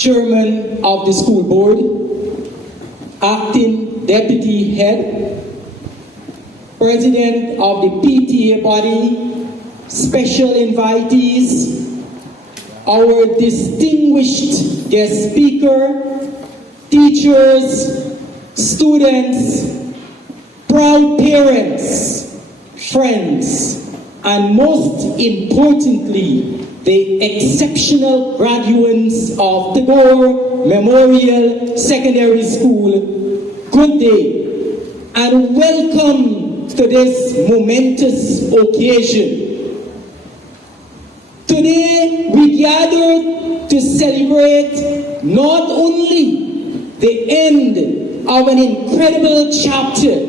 Chairman of the school board, acting deputy head, president of the PTA body, special invitees, our distinguished guest speaker, teachers, students, proud parents, friends, and most importantly, the exceptional graduates of Tagore Memorial Secondary School, good day and welcome to this momentous occasion. Today we gathered to celebrate not only the end of an incredible chapter,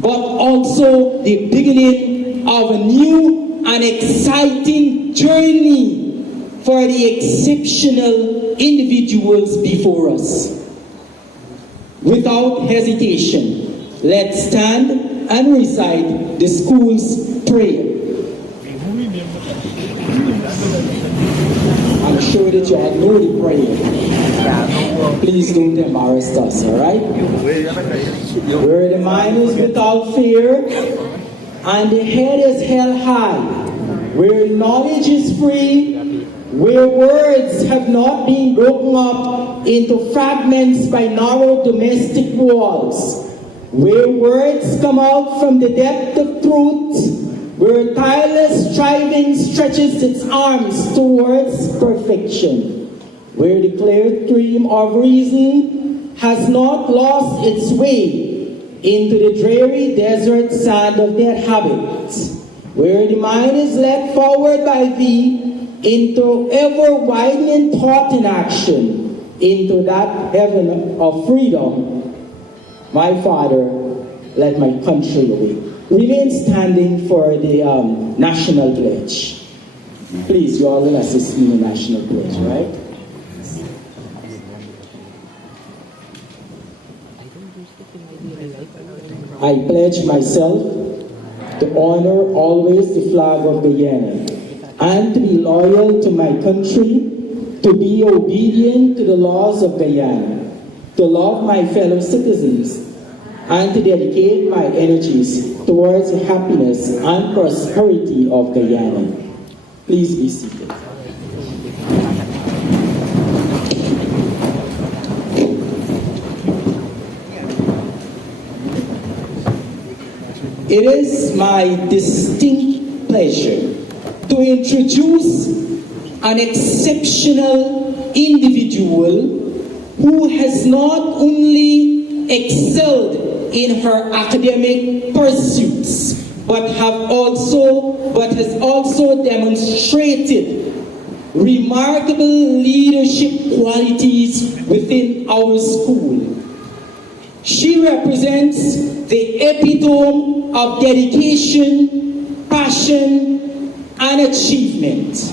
but also the beginning of a new and exciting journey for the exceptional individuals before us. Without hesitation, let's stand and recite the school's prayer. I'm sure that you all know the prayer. Please don't embarrass us, all right? Where the mind is without fear and the head is held high, where knowledge is free, where words have not been broken up into fragments by narrow domestic walls, where words come out from the depth of truth, where tireless striving stretches its arms towards perfection, where the clear stream of reason has not lost its way into the dreary desert sand of dead habits, where the mind is led forward by thee into ever-widening thought and action, into that heaven of freedom. My Father, let my country awake. Remain standing for the national pledge. Please, you all will assist me in the national pledge, right? I pledge myself to honor always the flag of Guyana and to be loyal to my country, to be obedient to the laws of Guyana, to love my fellow citizens, and to dedicate my energies towards the happiness and prosperity of Guyana. Please be seated. It is my distinct pleasure to introduce an exceptional individual who has not only excelled in her academic pursuits, but has also demonstrated remarkable leadership qualities within our school. She represents the epitome of dedication, passion, and achievement.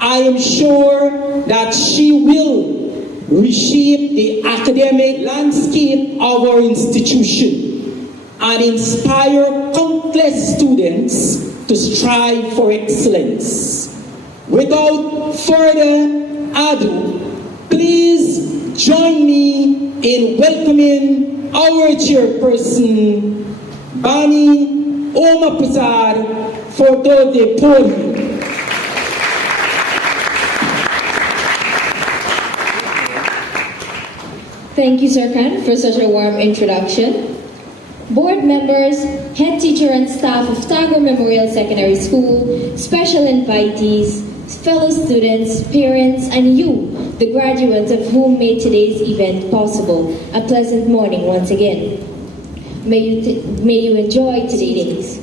I am sure that she will reshape the academic landscape of our institution and inspire countless students to strive for excellence. Without further ado, please join me in welcoming our chairperson, Bani Oma Prasad, for the podium. Thank you, Sir Khan, for such a warm introduction. Board members, head teacher and staff of Tagore Memorial Secondary School, special invitees, fellow students, parents, and you, the graduates of whom made today's event possible. A pleasant morning once again. May you enjoy today's.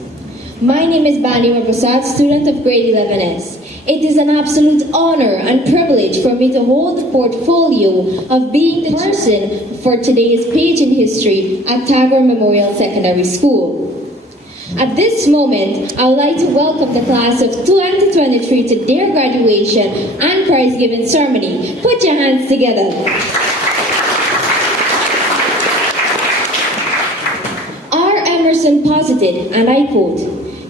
My name is Bani Prasad, student of grade 11S. It is an absolute honor and privilege for me to hold the portfolio of being the person for today's page in history at Tagore Memorial Secondary School. At this moment, I would like to welcome the class of 2023 to their graduation and prize-giving ceremony. Put your hands together. R. Emerson posited, and I quote,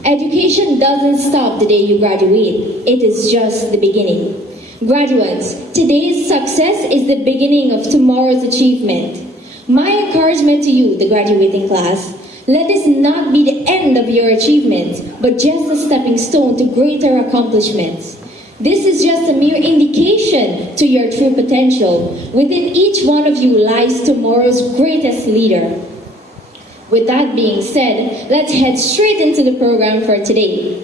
"Education doesn't stop the day you graduate. It is just the beginning." Graduates, today's success is the beginning of tomorrow's achievement. My encouragement to you, the graduating class, let this not be the end of your achievements, but just a stepping stone to greater accomplishments. This is just a mere indication to your true potential. Within each one of you lies tomorrow's greatest leader. With that being said, let's head straight into the program for today.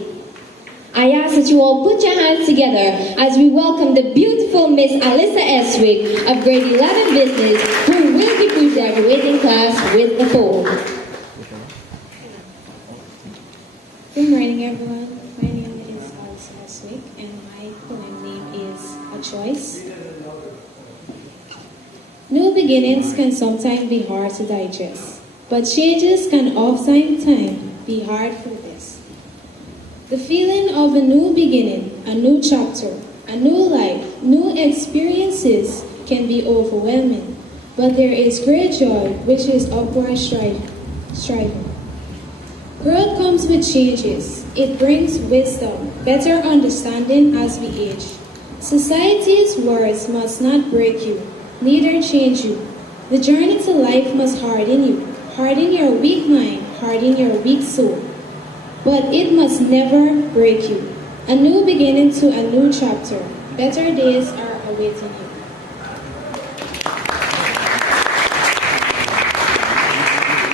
I ask that you all put your hands together as we welcome the beautiful Miss Alyssa Eswick of grade 11 Business, who will be pre-graduating class with the pole. Good morning, everyone. My name is Alyssa Eswick, and my poem name is A Choice. New beginnings can sometimes be hard to digest, but changes can oftentimes be hard for this. The feeling of a new beginning, a new chapter, a new life, new experiences can be overwhelming, but there is great joy, which is upward striving. Growth comes with changes. It brings wisdom, better understanding as we age. Society's words must not break you, neither change you. The journey to life must harden you, harden your weak mind, harden your weak soul. But it must never break you. A new beginning to a new chapter. Better days are awaiting you.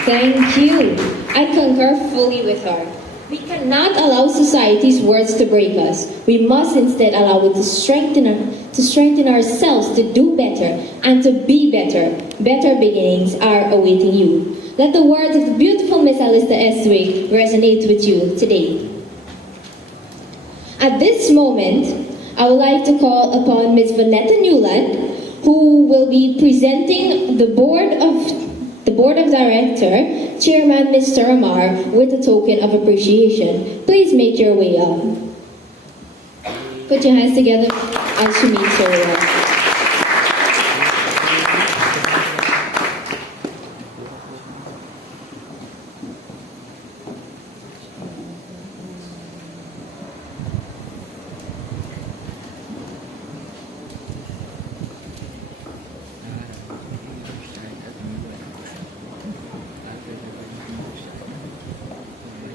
Thank you. I concur fully with her. We cannot allow society's words to break us. We must instead allow it to strengthen ourselves to do better and to be better. Better beginnings are awaiting you. Let the words of the beautiful Miss Alista Estwick resonate with you today. At this moment, I would like to call upon Ms. Vanetta Newland, who will be presenting the Board of Director, Chairman Mr. Amar, with a token of appreciation. Please make your way up. Put your hands together as she makes her way up.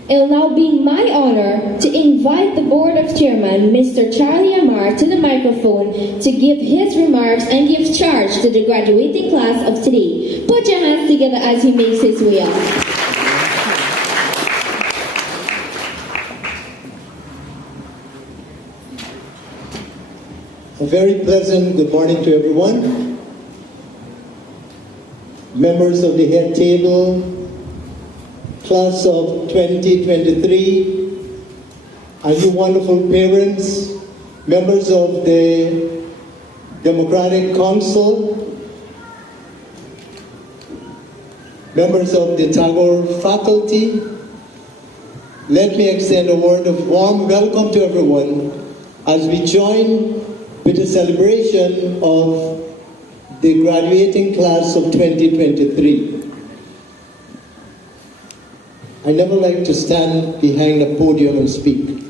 It will now be my honor to invite the Board of Chairman, Mr. Charlie Amar, to the microphone to give his remarks and give charge to the graduating class of today. Put your hands together as he makes his way up. A very pleasant good morning to everyone. Members of the head table, class of 2023, and you wonderful parents, members of the Democratic Council, members of the Tagore faculty, let me extend a word of warm welcome to everyone as we join with the celebration of the graduating class of 2023. I never like to stand behind a podium and speak.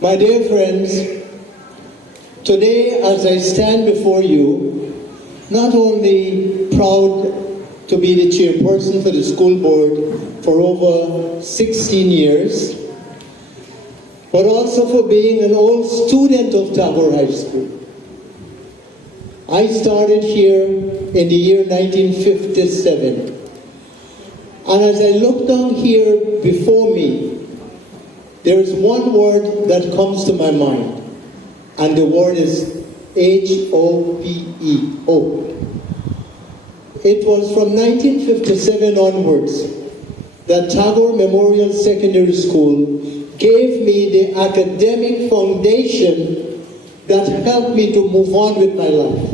My dear friends, today as I stand before you, not only proud to be the chairperson for the school board for over 16 years, but also for being an old student of Tagore High School. I started here in the year 1957. And as I look down here before me, there is one word that comes to my mind, and the word is H-O-P-E, hope. It was from 1957 onwards that Tagore Memorial Secondary School gave me the academic foundation that helped me to move on with my life,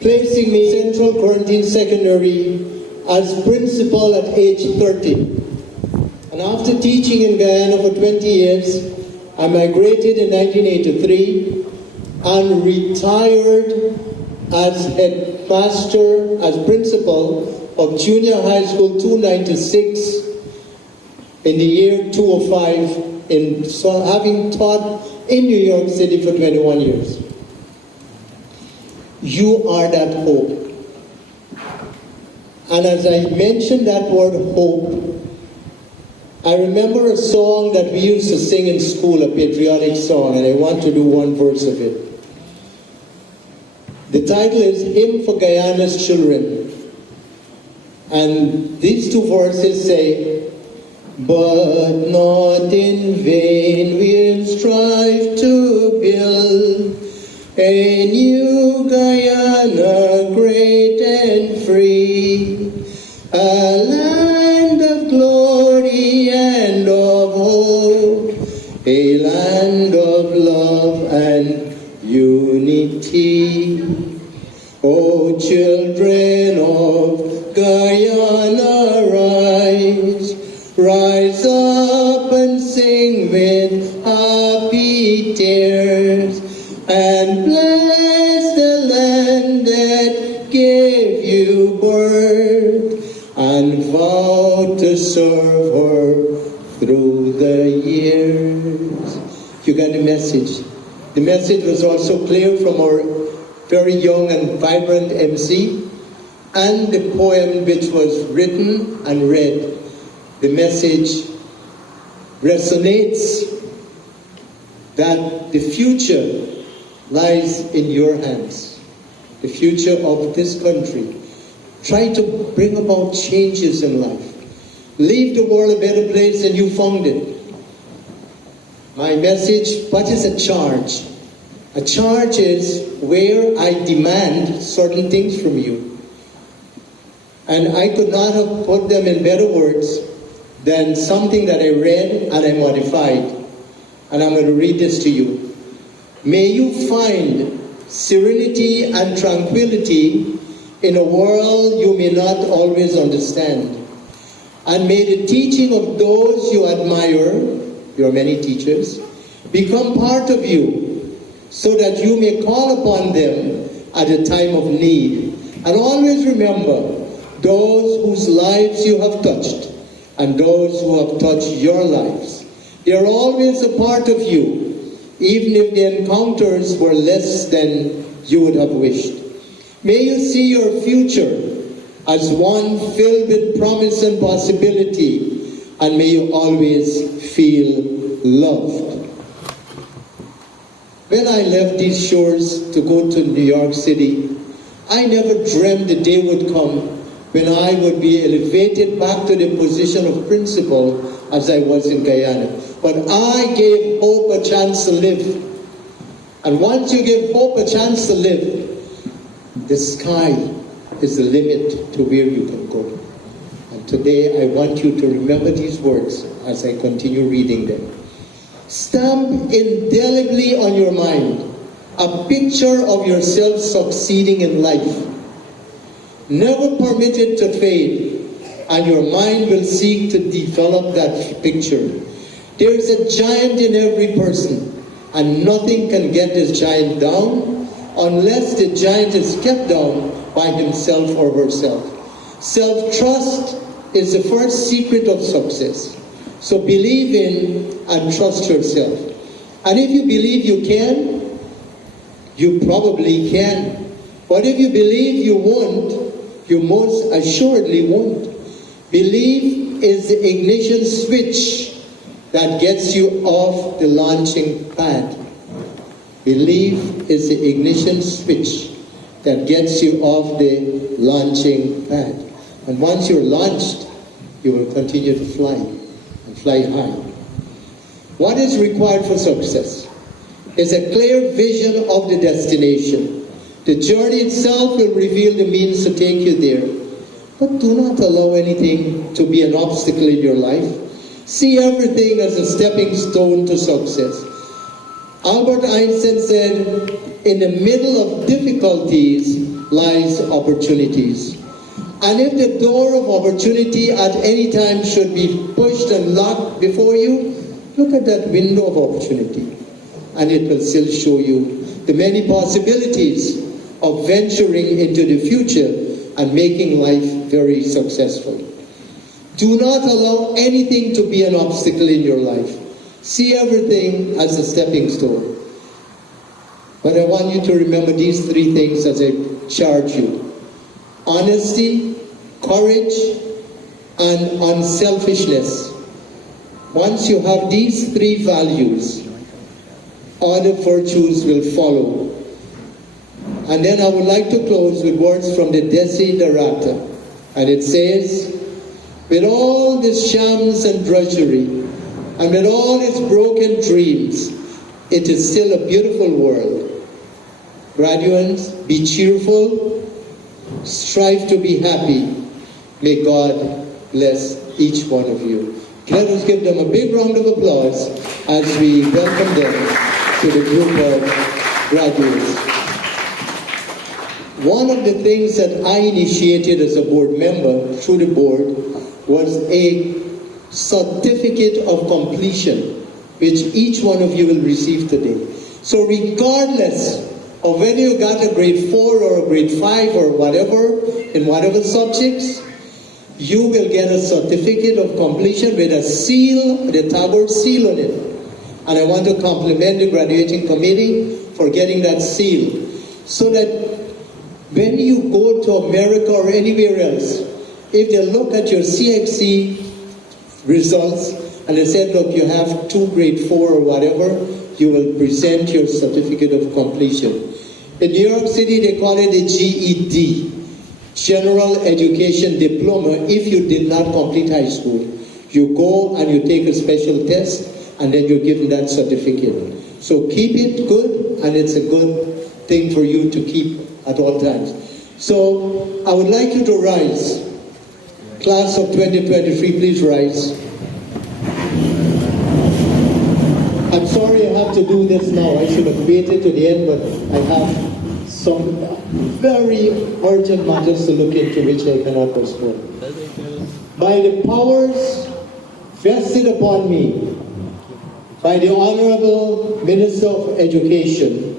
placing me in Central Quarantine Secondary as principal at age 30. And after teaching in Guyana for 20 years, I migrated in 1983 and retired as headmaster, as principal of Junior High School 296 in the year 2005, having taught in New York City for 21 years. You are that hope. And as I mentioned that word hope, I remember a song that we used to sing in school, a patriotic song, and I want to do one verse of it. The title is Hymn for Guyana's Children. And these two verses say, but not in vain we'll strive to build a new Guyana, great and free, a land of glory and of hope, a land of love and unity. O children of Guyana, rise, rise up and sing with happy tears, and bless the land that gave you birth, and vow to serve her through the years. You got the message. The message was also clear from our very young and vibrant MC, and the poem which was written and read. The message resonates that the future lies in your hands, the future of this country. Try to bring about changes in life. Leave the world a better place than you found it. My message, what is a charge? A charge is where I demand certain things from you. And I could not have put them in better words than something that I read and I modified. And I'm going to read this to you. May you find serenity and tranquility in a world you may not always understand. And may the teaching of those you admire, your many teachers, become part of you, so that you may call upon them at a time of need. And always remember those whose lives you have touched and those who have touched your lives. They are always a part of you, even if the encounters were less than you would have wished. May you see your future as one filled with promise and possibility, and may you always feel loved. When I left these shores to go to New York City, I never dreamed the day would come when I would be elevated back to the position of principal as I was in Guyana. But I gave hope a chance to live. And once you give hope a chance to live, the sky is the limit to where you can go. And today I want you to remember these words as I continue reading them. Stamp indelibly on your mind a picture of yourself succeeding in life. Never permit it to fade, and your mind will seek to develop that picture. There is a giant in every person, and nothing can get this giant down unless the giant is kept down by himself or herself. Self-trust is the first secret of success. So believe in and trust yourself. And if you believe you can, you probably can. But if you believe you won't, you most assuredly won't. Belief is the ignition switch that gets you off the launching pad. Belief is the ignition switch that gets you off the launching pad. And once you're launched, you will continue to fly and fly high. What is required for success is a clear vision of the destination. The journey itself will reveal the means to take you there. But do not allow anything to be an obstacle in your life. See everything as a stepping stone to success. Albert Einstein said, in the middle of difficulties lies opportunities. And if the door of opportunity at any time should be pushed and locked before you, look at that window of opportunity, and it will still show you the many possibilities of venturing into the future and making life very successful. Do not allow anything to be an obstacle in your life. See everything as a stepping stone. But I want you to remember these three things as I charge you. Honesty, courage, and unselfishness. Once you have these three values, other virtues will follow. And then I would like to close with words from the Desiderata. And it says, with all this shams and drudgery, and with all its broken dreams, it is still a beautiful world. Graduates, be cheerful, strive to be happy. May God bless each one of you. Let us give them a big round of applause as we welcome them to the group of graduates. One of the things that I initiated as a board member through the board was a certificate of completion, which each one of you will receive today. So regardless of whether you got a grade 4 or a grade 5 or whatever, in whatever subjects, you will get a certificate of completion with a seal, the Tagore seal on it. And I want to compliment the graduating committee for getting that seal. So that when you go to America or anywhere else, if they look at your CXC results and they said, look, you have 2 grade 4 or whatever, you will present your certificate of completion. In New York City, they call it a GED. general education diploma if you did not complete high school. You go and you take a special test, and then you're given that certificate. So keep it good, and it's a good thing for you to keep at all times. So I would like you to rise. Class of 2023, please rise. I'm sorry I have to do this now. I should have waited to the end, but I have some very urgent matters to look into which I cannot postpone. By the powers vested upon me by the Honorable Minister of Education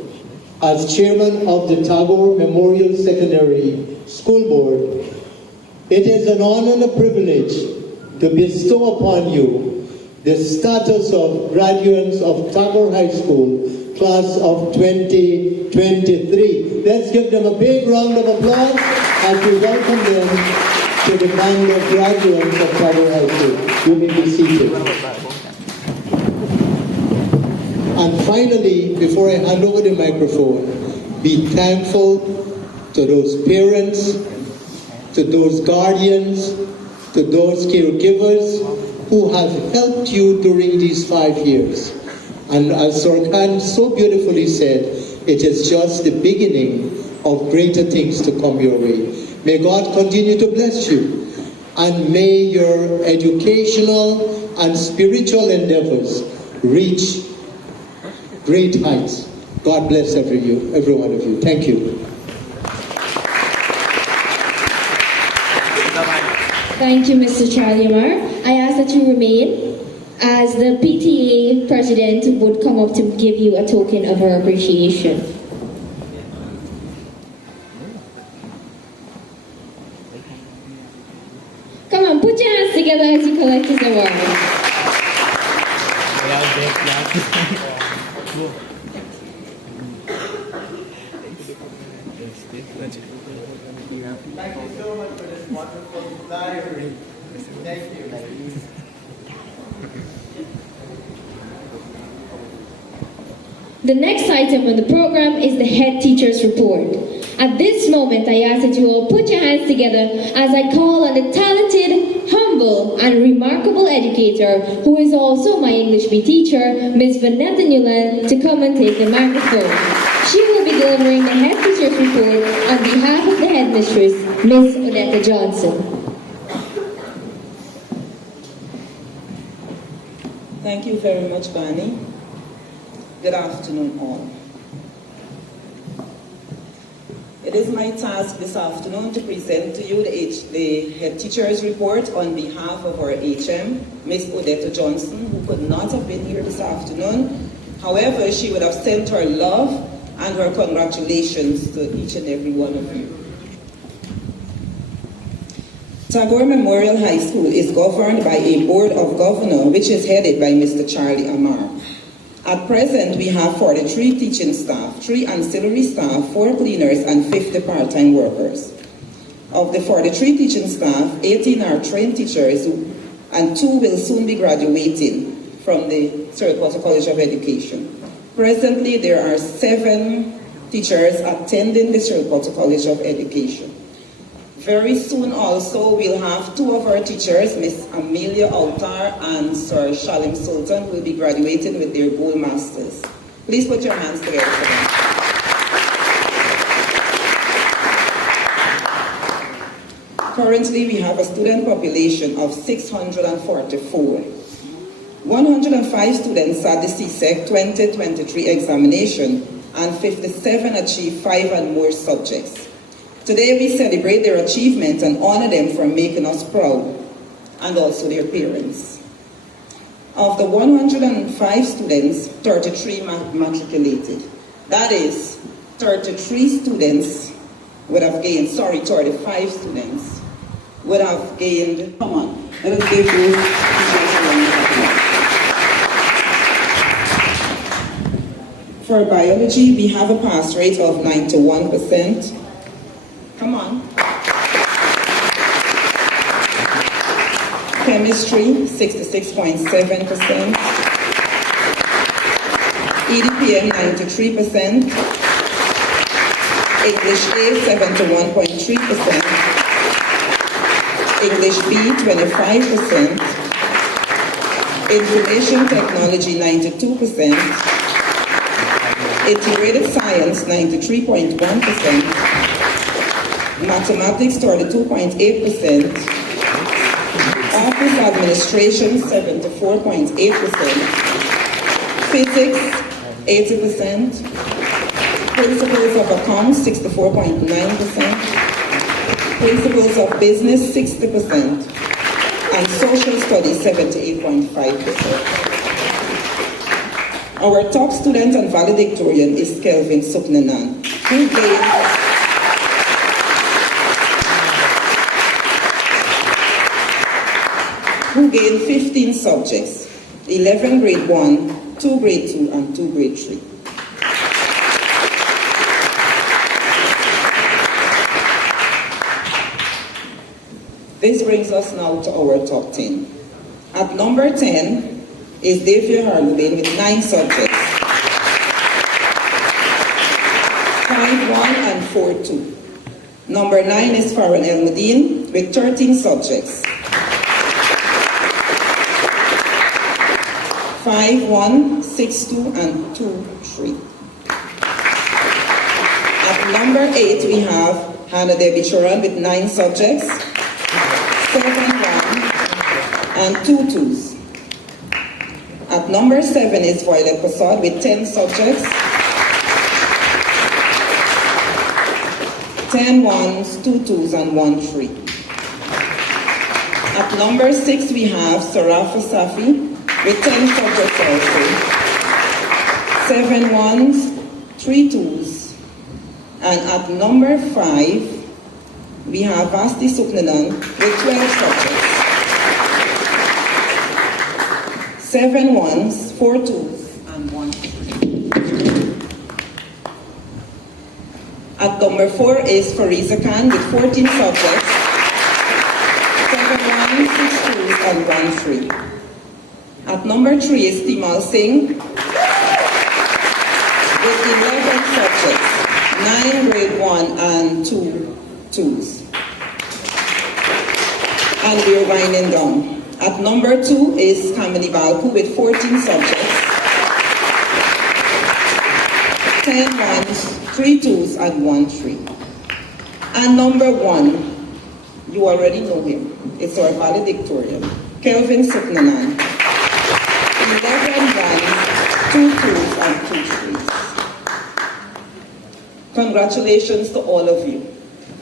as Chairman of the Tagore Memorial Secondary School Board, it is an honor and a privilege to bestow upon you the status of graduates of Tagore High School, class of 2023. Let's give them a big round of applause as we welcome them to the band of graduates of Tagore High School. You may be seated. And finally, before I hand over the microphone, be thankful to those parents, to those guardians, to those caregivers who have helped you during these 5 years. And as Sir Khan so beautifully said, it is just the beginning of greater things to come your way. May God continue to bless you, and may your educational and spiritual endeavors reach great heights. God bless every one of you. Thank you. Thank you, Mr. Charlie Amar. I ask that you remain as the PTA president would come up to give you a token of her appreciation. Come on, put your hands together as you collect this award. Thank you so much for this wonderful diary. Thank you. The next item on the program is the head teacher's report. At this moment, I ask that you all put your hands together as I call on the talented, humble, and remarkable educator who is also my English B teacher, Ms. Vanetta Newland, to come and take the microphone. She will be delivering the head teacher's report on behalf of the headmistress, Ms. Odetta Johnson. Thank you very much, Barney. Good afternoon, all. It is my task this afternoon to present to you the head teacher's report on behalf of our HM, Ms. Odetta Johnson, who could not have been here this afternoon. However, she would have sent her love and her congratulations to each and every one of you. Tagore Memorial High School is governed by a board of governors which is headed by Mr. Charlie Amar. At present, we have 43 teaching staff, 3 ancillary staff, 4 cleaners, and 50 part-time workers. Of the 43 teaching staff, 18 are trained teachers, and 2 will soon be graduating from the Sec.School College of Education. Presently, there are 7 teachers attending the Sec.School College of Education. Very soon also, we'll have 2 of our teachers, Ms. Amelia Altar and Sir Shalim Sultan, will be graduating with their Gold Masters. Please put your hands together for them. Currently, we have a student population of 644. 105 students at the CSEC 2023 examination, and 57 achieved 5 and more subjects. Today we celebrate their achievements and honor them for making us proud, and also their parents. Of the 105 students, 33 matriculated. That is, 33 students would have gained, 35 students would have gained. Come on, let us give you For biology, we have a pass rate of 91%. Come on. Chemistry, 66.7%. EDPM, 93%. English A, 71.3%. English B, 25%. Information technology, 92%. Integrated science, 93.1%. Mathematics, 32.8%. Office administration, 74.8%. Physics, 80%. Principles of accounts, 64.9%. Principles of business, 60%. And social studies, 78.5%. Our top student and valedictorian is Kelvin Suknanan, who gained 15 subjects, 11 grade 1, 2 grade 2, and 2 grade 3. This brings us now to our top 10. At number 10 is Davia Harlubin with 9 subjects, 5-1 and 4-2. Number 9 is Farron Elmudin with 13 subjects, 5-1, 6-2, and 2-3. At number 8 we have Hannah Debbie Choran with 9 subjects, 7-1 and 2 2s. At number 7 is Violet Prasad with 10 subjects, 10 1s, 2 2s, and 1 3. At number 6 we have Sarafa Safi with 10 subjects also, 7 1s, 3 2s. And at number 5 we have Vasti Suknanan with 12 subjects, 7 1s, 4 2s, and 1 3. At number 4 is Fariza Khan with 14 subjects, 7 1s, 6 2s, and 1 3. At number 3 is Timal Singh with 11 subjects, 9 grade 1 and 2 2s. And we're winding down. At number 2 is Kamini Balku with 14 subjects, 10 1s, 3 2s, and 1 3. And number 1, you already know him. It's our valedictorian, Kelvin Suknanan. 11 1s, 2 2s, and 2 3s. Congratulations to all of you.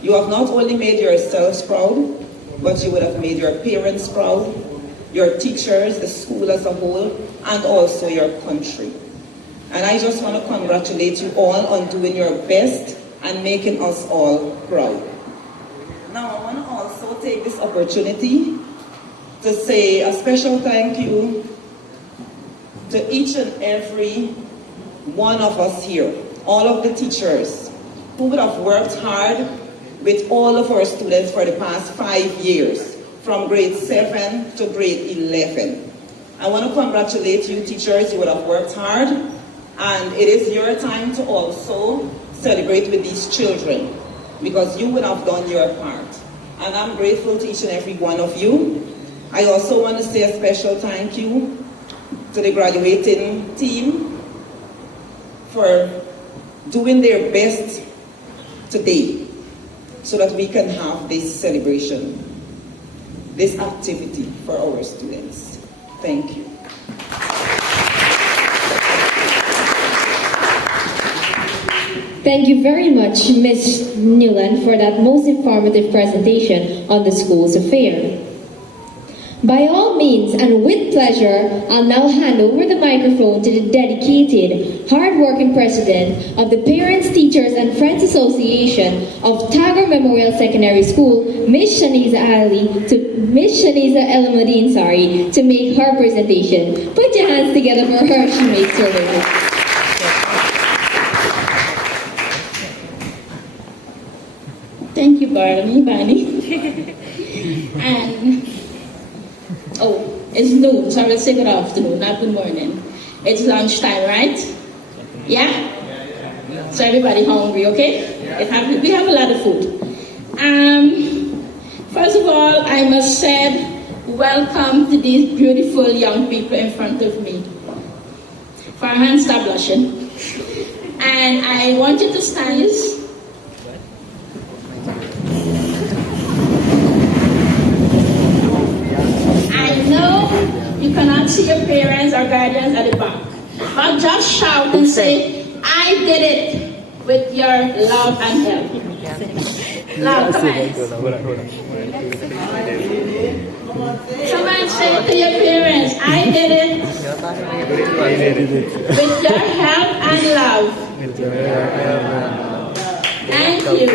You have not only made yourselves proud, but you would have made your parents proud, your teachers, the school as a whole, and also your country. And I just want to congratulate you all on doing your best and making us all proud. Now I want to also take this opportunity to say a special thank you to each and every one of us here, all of the teachers who would have worked hard with all of our students for the past 5 years, from grade 7 to grade 11. I want to congratulate you teachers, you would have worked hard, and it is your time to also celebrate with these children, because you would have done your part. And I'm grateful to each and every one of you. I also want to say a special thank you to the graduating team for doing their best today so that we can have this celebration, this activity for our students. Thank you. Thank you very much, Ms. Newland, for that most informative presentation on the school's affair. By all means, and with pleasure, I'll now hand over the microphone to the dedicated, hard-working president of the Parents, Teachers, and Friends Association of Tagore Memorial Secondary School, Ms. Shaniza El-Modine, to make her presentation. Put your hands together for her. She makes her way. Thank you, Barney. And it's noon, so I will say good afternoon, not good morning. It's lunchtime, right? Yeah? So everybody hungry, okay? We have a lot of food. First of all, I must say welcome to these beautiful young people in front of me. For our hands stop blushing. And I want you to stand. I know you cannot see your parents or guardians at the back, but just shout and say, I did it with your love and help. Loud, come on. Come on, say it to your parents, I did it with your help and love. Thank you.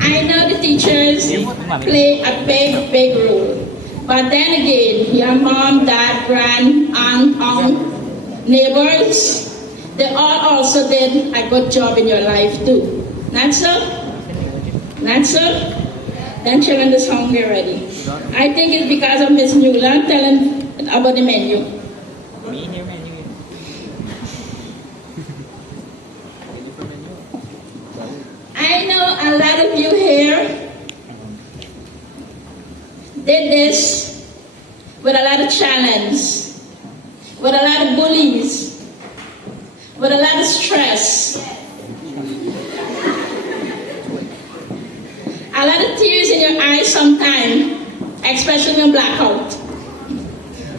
I know the teachers play a big, big role. But then again, your mom, dad, grand, aunt, neighbors, they all also did a good job in your life too. Not so? Not so? Then children is hungry already. I think it's because of Miss Newland telling about the menu. I know a lot of you here did this with a lot of challenge, with a lot of bullies, with a lot of stress, a lot of tears in your eyes sometimes, especially when blackout,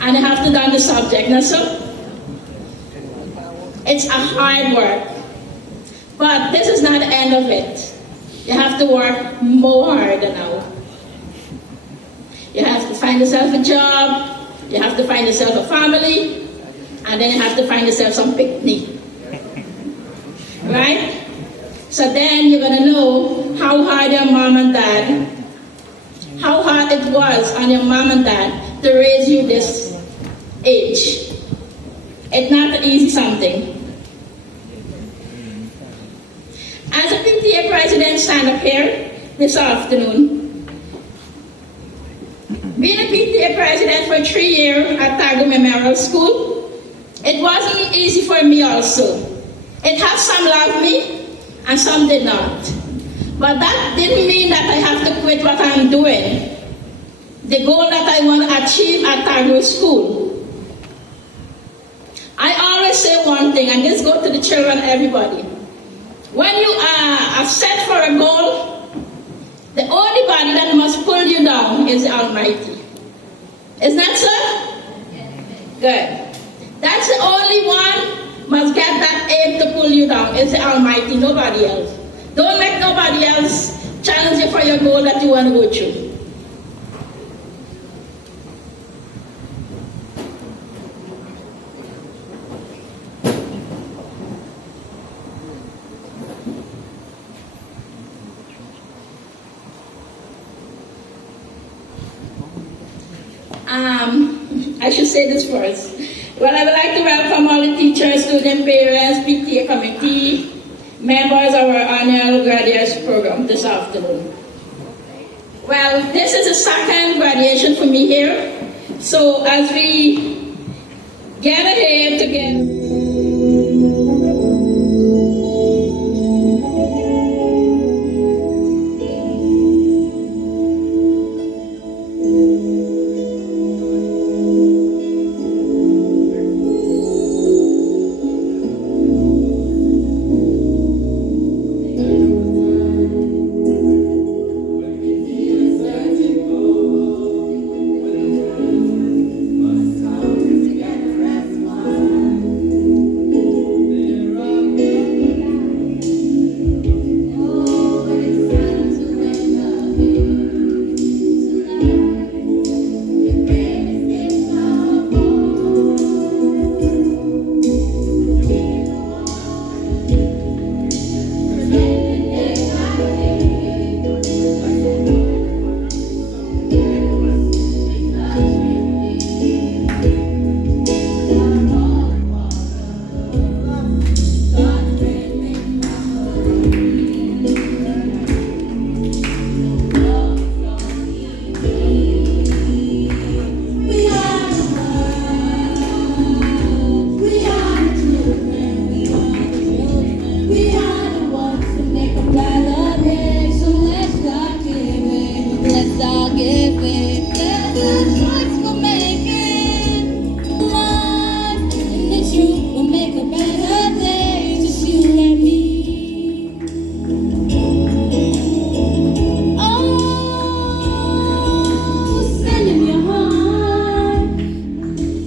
and you have to learn the subject. Now, so it's a hard work, but this is not the end of it. You have to work more harder now. You have to find yourself a job, you have to find yourself a family, and then you have to find yourself some picnic. Right? So then you're going to know how hard your mom and dad, how hard it was on your mom and dad to raise you this age. It's not an easy something. As a PTA president stand up here this afternoon, being a PTA president for 3 years at Tagore Memorial School, it wasn't easy for me also. It had some loved me and some did not. But that didn't mean that I have to quit what I'm doing. The goal that I want to achieve at Tagore School. I always say one thing, and this goes to the children, everybody. When you are set for a goal, the only body that must pull you down is the Almighty. Isn't that so? Good. That's the only one must get that aim to pull you down. It's the Almighty, nobody else. Don't let nobody else challenge you for your goal that you want to go through. I should say this first. Well, I would like to welcome all the teachers, student parents, PTA committee, members of our annual graduation program this afternoon. Well, this is the second graduation for me here. So as we gather here together, giving. There's a choice we're making. One, and the truth will make a better day. Just you and me. Oh, send in your heart.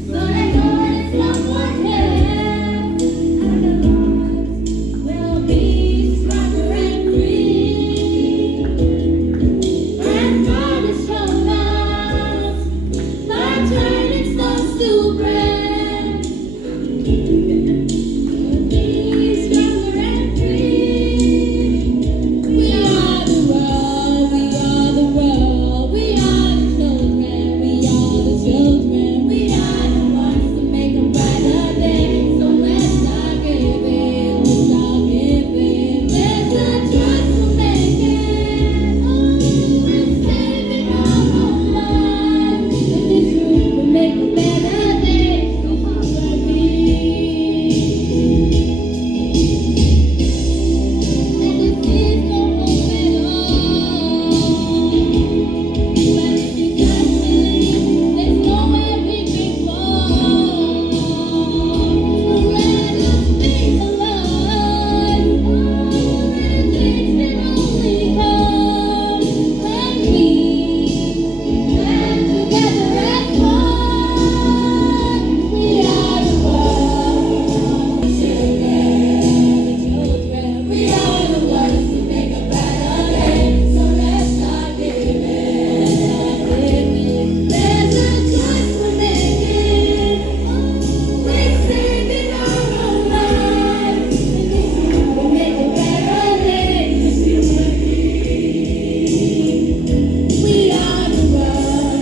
So let go and it's not one hand. And our lives will be stronger and free. And God is from us, not turning stones to bread. We'll be stronger and free. We are the world, we are the world, we are the children, we are the children, we are the ones to make a brighter day. So let's not give in, let's not give in. There's a choice we're making. Oh, we're saving our own lives. And this truth will make a better day. So you and me. And this is no hope at all. But if you just believe, there's nowhere we can fall. So let us be the light. And change can only come when we stand together as one. We are the world, the children, we are the ones to make a better day. So let's not give in. There's a choice we're making. We're saving our own lives. We'll make a better day. Just you and me. We are the world,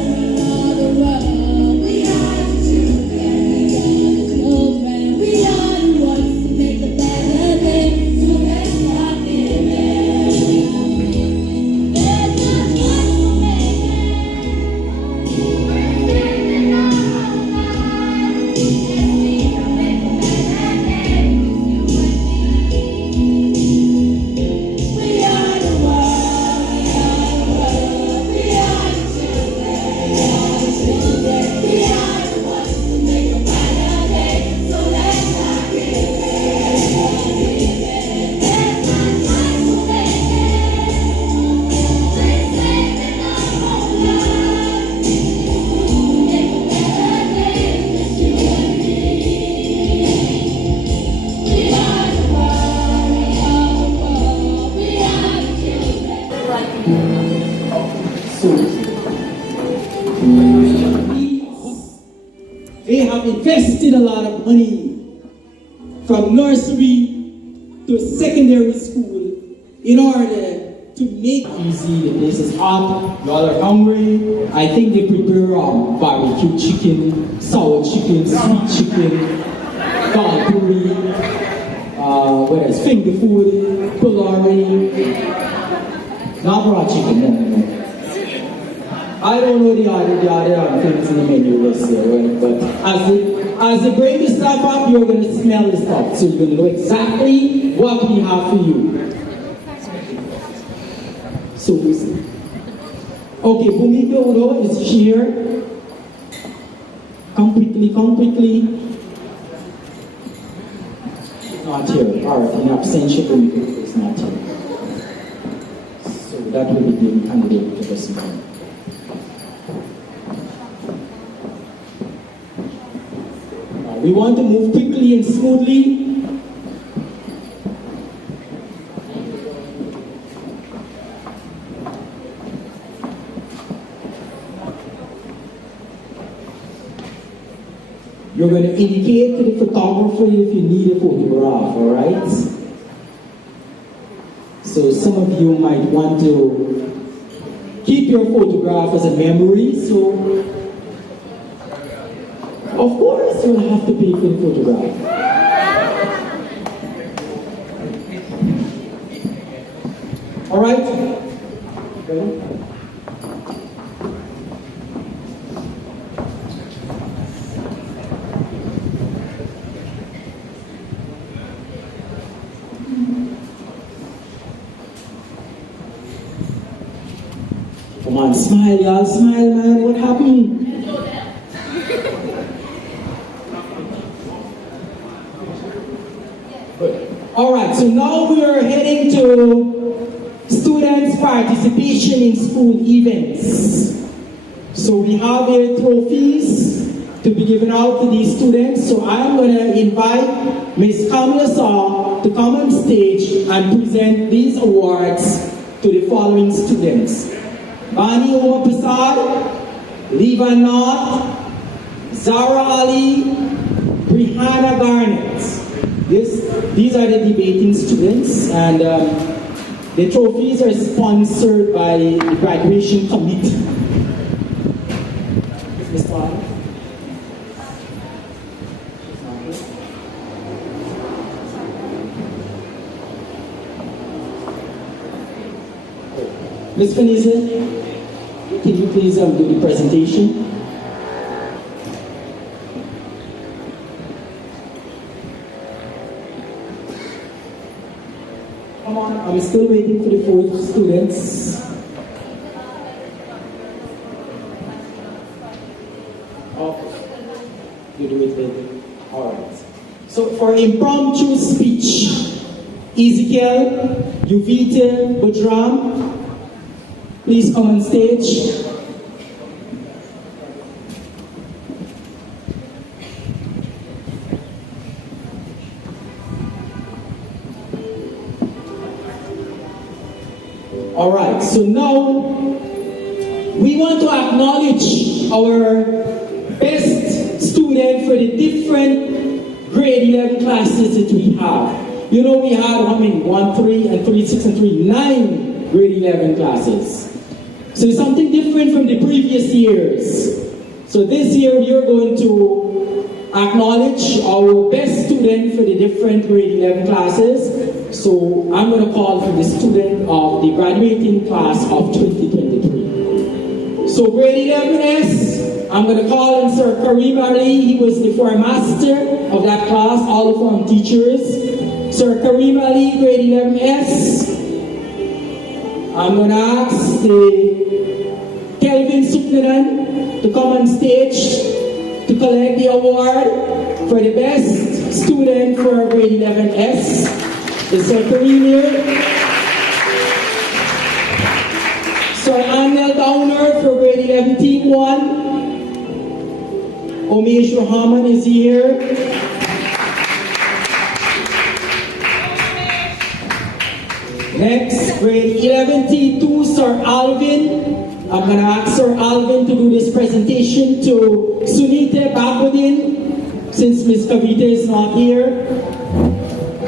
we are the children, we are the ones to make a better day. So let's not give in. There's a choice we're making. We're saving our own lives. Yes, we can make a better day. Just you and me. We are the world, we are the world, we are the children, we are the ones to make a brighter day. So let's not give in. There's a choice we're making. We're saving our own lives. Make a better day, just you and me. We are the world, we are the world, we are the children. So, they have invested a lot of money from nursery to secondary school in order to make it easy. The place is hot, you all are hungry. I think they prepare barbecue chicken, sour chicken, sweet chicken, dal puri, what else? Finger food, pulari. Not raw chicken, no. I don't know the other things in the menu list here, right? But as they bring the stuff up, you're going to smell the stuff. So you're going to know exactly what we have for you. So listen. Okay, Bumika Udo is here. Come quickly. It's not here. Alright, in absentia, Bumika is not here. So that will be the candidate to this one. We want to move quickly and smoothly. You're going to indicate to the photographer if you need a photograph, all right? So some of you might want to keep your photograph as a memory, so of course you'll have to pay for the photograph. All right? Okay. Come on, on, smile, y'all, smile, man. What happened? All right, so now we are heading to students' participation in school events. So we have their trophies to be given out to these students. So I'm going to invite Ms. Kamala Saw to come on stage and present these awards to the following students: Bani Omar Prasad, Leva North, Zara Ali, Brihanna Garnett. These are the debating students, and the trophies are sponsored by the graduation committee. Ms. Bani. Ms. Faniza, can you please do the presentation? Come on, I'm still waiting for the 4 students. Okay, you do it later. All right. So for impromptu speech, Ezekiel, Yuvita, Budram, please come on stage. All right, so now we want to acknowledge our best student for the different grade 11 classes that we have. You know, we had how many? 1, 3, and 3, 6, and 3, 9 grade 11 classes. So it's something different from the previous years. So this year we are going to acknowledge our best student for the different grade 11 classes. So I'm going to call for the student of the graduating class of 2023. So grade 11S, I'm going to call on Sir Karim Ali. He was the form master of that class, all the form teachers. Sir Karim Ali, grade 11S. I'm going to ask the Kelvin Supnanan to come on stage to collect the award for the best student for grade 11S. Is Sir Karim here? Sir Anel Downer for grade 11 Team 1. Omesh Rahman is here. Next, grade 11 T2, Sir Alvin. I'm going to ask Sir Alvin to do this presentation to Sunita Bakudin, since Ms. Kavita is not here.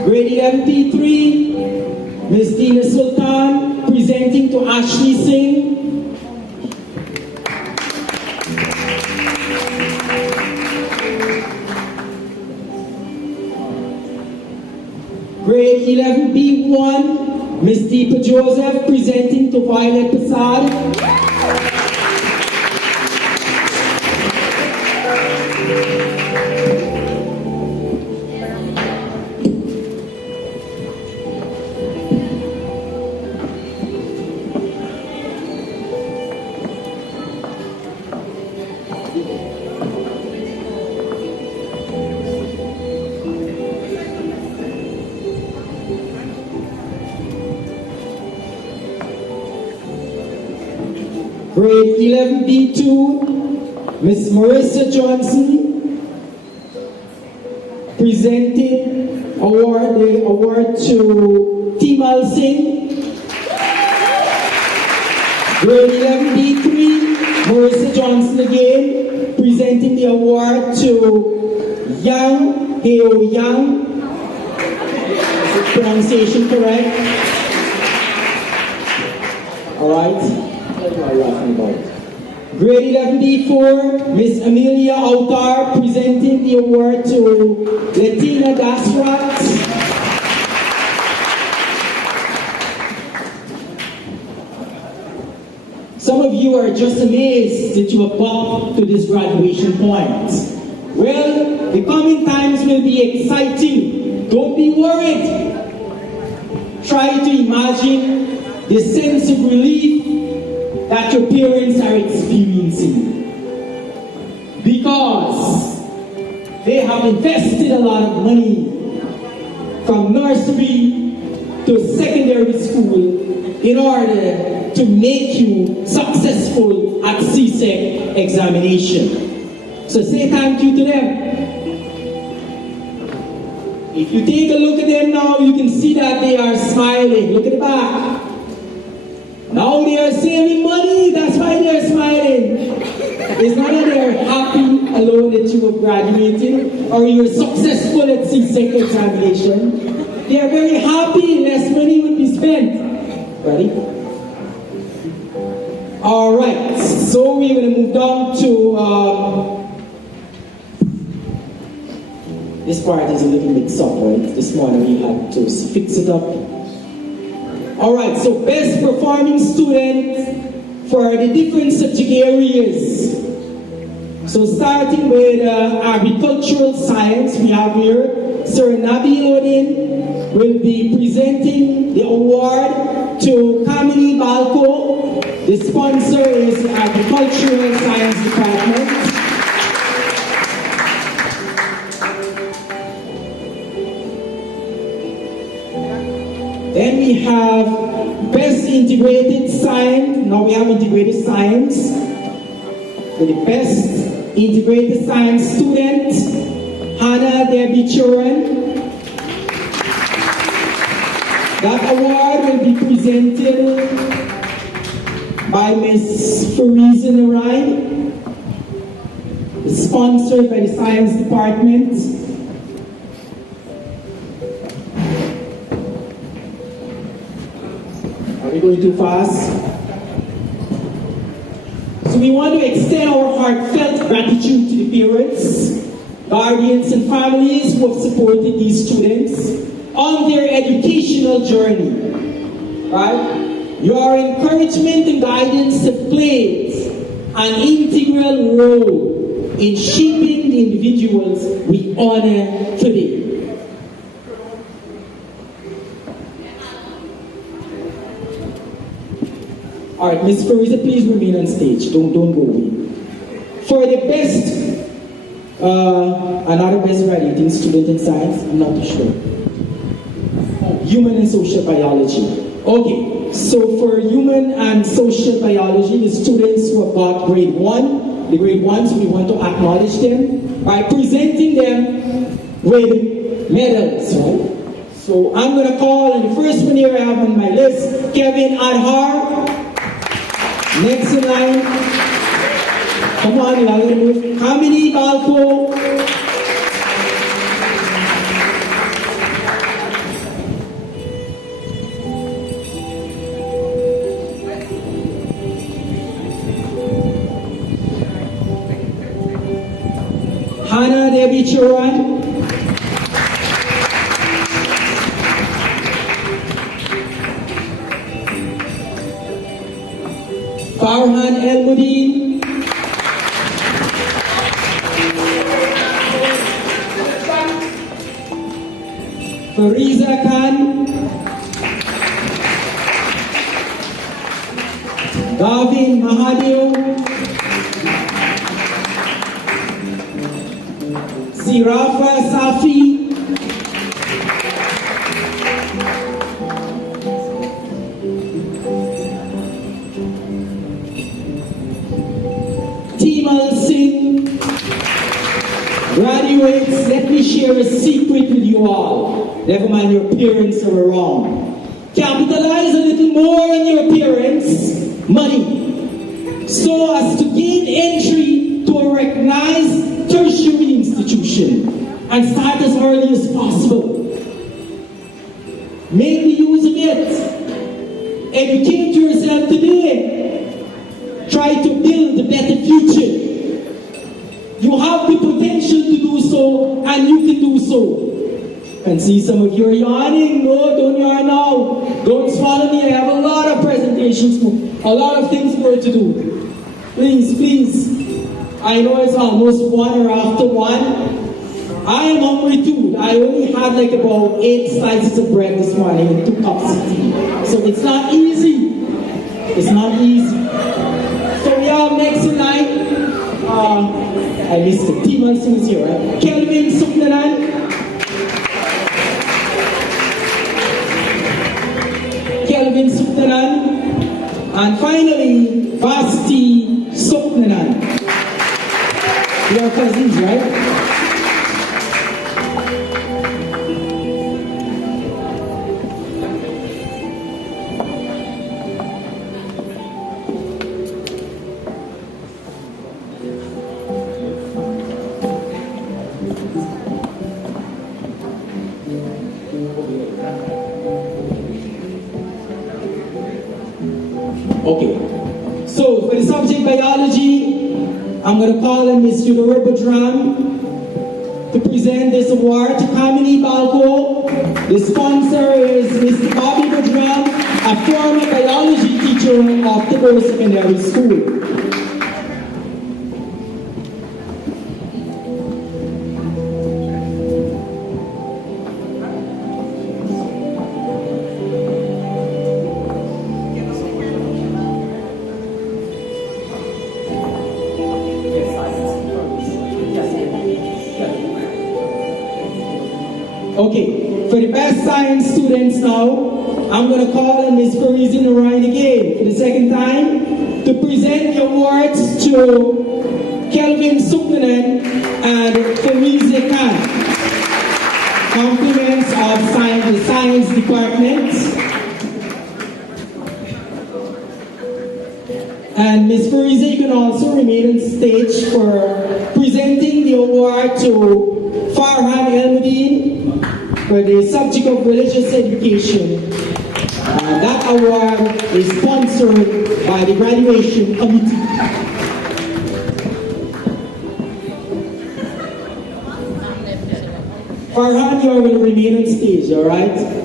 Grade 11 T3, Ms. Dina Sultan, presenting to Ashley Singh. Grade 11 B1, Ms. Deepa Joseph, presenting to Violet Prasad. Grade 11B2, Ms. Marissa Johnson, presenting the award to Timal Singh. Grade 11B3, Marissa Johnson again, presenting the award to Yang Heo Yang. Is the pronunciation correct? All right. Grade 11B4, Miss Amelia Autar, presenting the award to Latina Dasrat. Some of you are just amazed that you have come to this graduation point. Well, the coming times will be exciting. Don't be worried. Try to imagine the sense of relief that your parents are experiencing. Because they have invested a lot of money from nursery to secondary school in order to make you successful at CSEC examination. So say thank you to them. If you take a look at them now, you can see that they are smiling. Look at the back. Now they are saving money, that's why they are smiling. It's not that they are happy alone that you have graduated or you are successful at CSEC examination. They are very happy, less money will be spent. Ready? Alright, so we're going to move down to this part is a little mixed up, right? This morning we had to fix it up. Alright, so best performing student for the different subject areas. So starting with agricultural science, we have here Sir Nabi Odin will be presenting the award to Kamini Balko. The sponsor is the Agricultural Science Department. Then we have Best Integrated Science. Now we have Integrated Science. For the Best Integrated Science student, Hannah Debbie Churan. That award will be presented by Ms. Fariza Narai, sponsored by the Science Department. Are we going too fast? So we want to extend our heartfelt gratitude to the parents, guardians, and families who have supported these students on their educational journey. Right? Your encouragement and guidance have played an integral role in shaping the individuals we honor today. All right, Ms. Fariza, please remain on stage. Don't go away. For the best, another best graduating student in science, I'm not too sure. Human and social biology. Okay, so for human and social biology, the students who have got grade 1, the grade 1s, we want to acknowledge them by presenting them with medals, right? So I'm going to call, and the first one here I have on my list, Kevin Adhar. Next in line, come on, you gotta move. Kamini Balko. Hannah Debbie Churan. Farhan El Mudin. Fariza Khan. Gavin Mahadev. Sirafa Safi. Graduates, let me share a secret with you all. Never mind your parents are around. Capitalize a little more on your parents' money so as to gain entry to a recognized tertiary institution and start as early as possible. Make the use of it. Educate yourself today. Try to build a better future. You have the potential to do so, and you can do so. And see some of you are yawning. No, don't yawn now. Don't swallow me. I have a lot of presentations, a lot of things for to do. Please, please. I know it's almost 1 or after 1. I am hungry too. I only had like about 8 slices of bread this morning and 2 cups of tea. So it's not easy. It's not easy. So we have next tonight, I missed the team and students here, right? Kelvin Suknanan. Kelvin Suknanan. And finally, Vasti Suknanan. We are cousins, right? Okay, so for the subject biology, I'm going to call on Ms. Julia Budram to present this award to Kamini Balko. The sponsor is Mr. Bobby Budram, a former biology teacher of Tagore Secondary School. Okay, for the best science students now, I'm going to call on Ms. Farizi Narayan again for the second time to present the awards to Kelvin Suknanan and Farizi Khan. Compliments of the science department. And Ms. Farizi can also remain on stage for presenting the award to Farhan Elmudin for the subject of religious education. That award is sponsored by the graduation committee. Farhan, you will remain on stage, all right?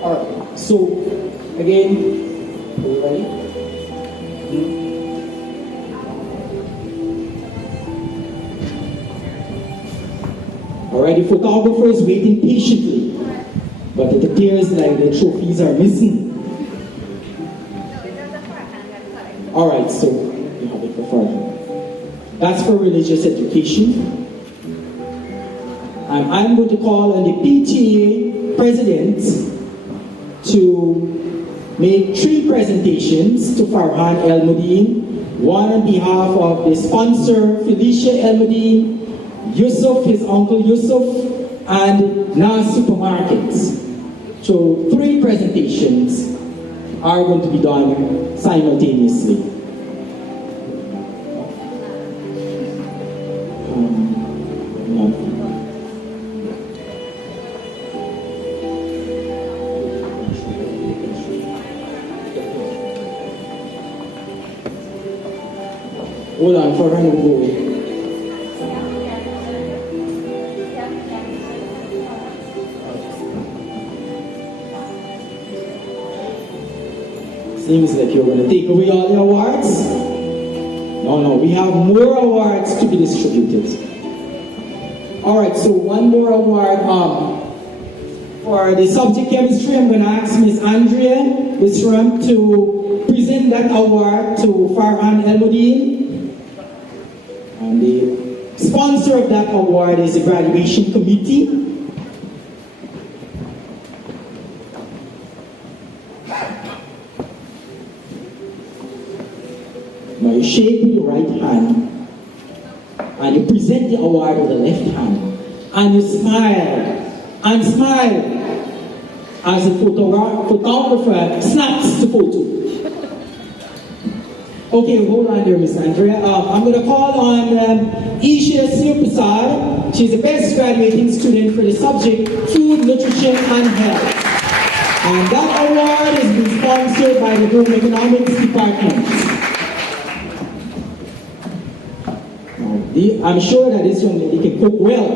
Alright, so again, are you ready? Alright, the photographer is waiting patiently, but it appears like the trophies are missing. Alright, so you have it for further. That's for religious education. And I'm going to call on the PTA president to make 3 presentations to Farhan Elmudin, one on behalf of the sponsor Felicia Elmudin, Yusuf, his uncle Yusuf, and Nas Supermarkets. So 3 presentations are going to be done simultaneously. Hold on, for her to go. Seems like you're going to take away all the awards. No, we have more awards to be distributed. Alright, so one more award. For the subject chemistry, I'm going to ask Ms. Andrea Wisram to present that award to Farhan Elmudin. And the sponsor of that award is the graduation committee. Now you shake with your right hand and you present the award with the left hand and you smile and smile as the photographer snaps the photo. Okay, hold on there, Miss Andrea. I'm going to call on Isha Sirpasad. She's the best graduating student for the subject Food, Nutrition, and Health. And that award has been sponsored by the Home Economics Department. I'm sure that this young lady can cook well.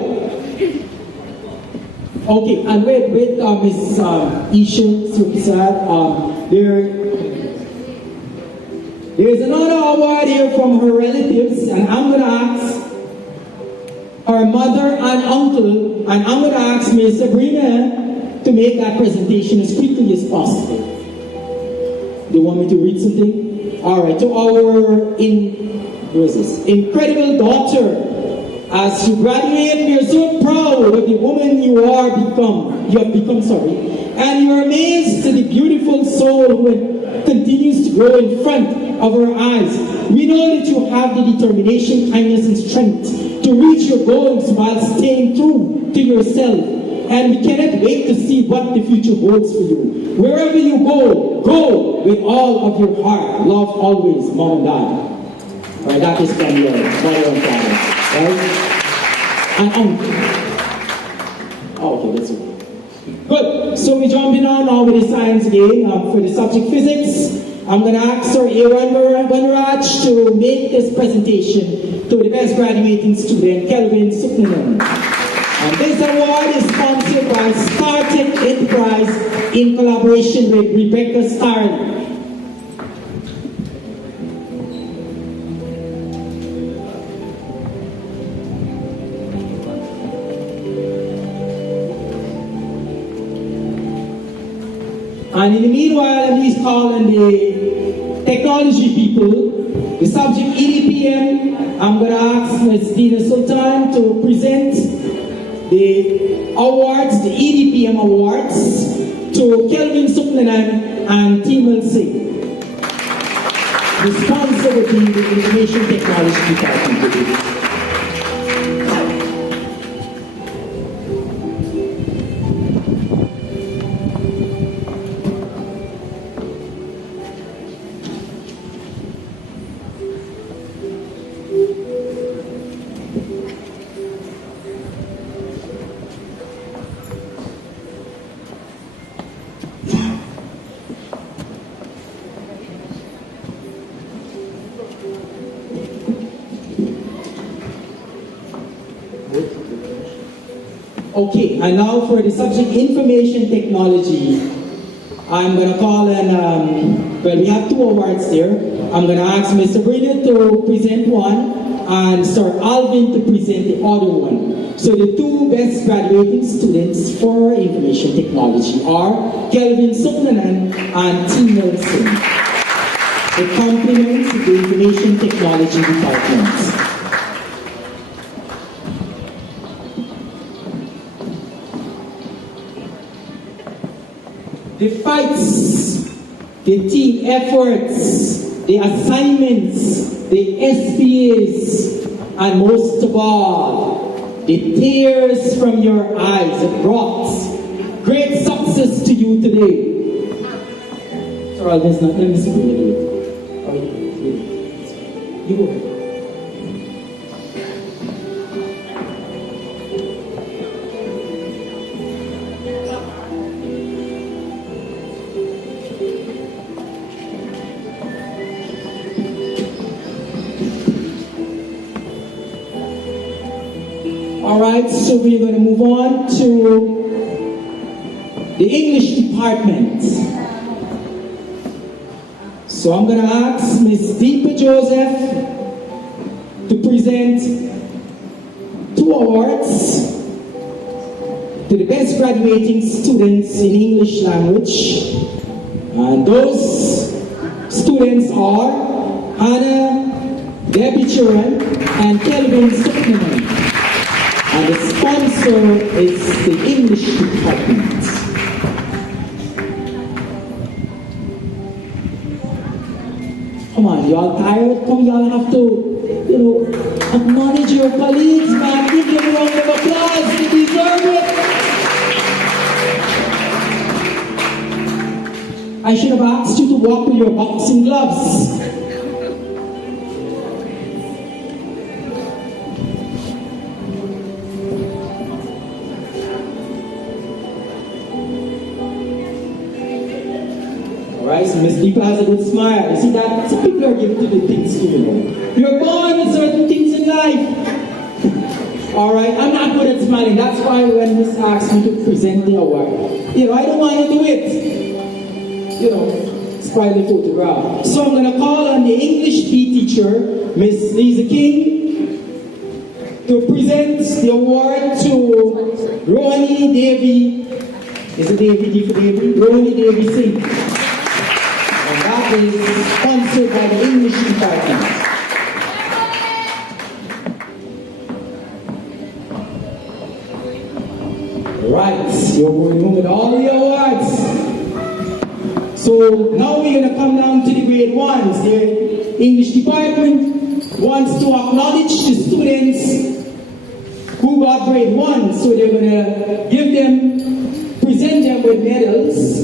Okay, and wait, Miss Isha Sirpasad, there's another award here from her relatives, and I'm going to ask her mother and uncle, and I'm going to ask Miss Sabrina to make that presentation as quickly as possible. Do you want me to read something? All right, to our incredible daughter, as you graduate, we are so proud of the woman you have become, and you are amazed at the beautiful soul who continues to grow in front of our eyes. We know that you have the determination, kindness, and strength to reach your goals while staying true to yourself. And we cannot wait to see what the future holds for you. Wherever you go, go with all of your heart. Love always, Mom and Dad. All right, that is from your mother and father, right? And uncle. Oh, okay, that's it. Good. So we're jumping on now with the science again for the subject physics. I'm going to ask Sir Aaron Banraj to make this presentation to the best graduating student, Kelvin Suknanan. And this award is sponsored by StarTech Enterprise in collaboration with Rebecca Starling. And in the meanwhile, I'm just calling the technology people, the subject EDPM. I'm going to ask Ms. Dina Sultan to present the awards, the EDPM awards, to Kelvin Suklanan and Timal Singh. The sponsor will be the Information Technology Department. Okay, and now for the subject Information Technology, I'm going to call in, well, we have two awards there. I'm going to ask Ms. Sabrina to present one and Sir Alvin to present the other one. So the two best graduating students for Information Technology are Kelvin Suklanan and Timal Singh. The compliments of the Information Technology Department. The fights, the team efforts, the assignments, the SPAs, and most of all, the tears from your eyes have brought great success to you today. Sorry, there's not, let me see what you do. Oh, you go ahead. Alright, so we're going to move on to the English department. So I'm going to ask Ms. Deepa Joseph to present two awards to the best graduating students in English language. And those students are Hannah Debichuran and Kelvin Suknanan. And the sponsor is the English department. Come on, y'all tired? Come, y'all have to, acknowledge your colleagues, man. Give them a round of applause. They deserve it. I should have asked you to walk with your boxing gloves. Alright, so Miss Deepa has a good smile. You see that? So people are giving to the things too, you know. You're born with certain things in life. Alright, I'm not good at smiling. That's why when Miss asked me to present the award, you know, I don't want to do it. You know, it's probably the photograph. So I'm going to call on the English PE teacher, Miss Lisa King, to present the award to Ronnie Davy. Is it Davy D for Davy? Ronnie Davy Singh. And that is sponsored by the English department. Right, you're going home with all the awards. So now we're going to come down to the grade ones. The English department wants to acknowledge the students who got grade 1. So they're going to present them with medals.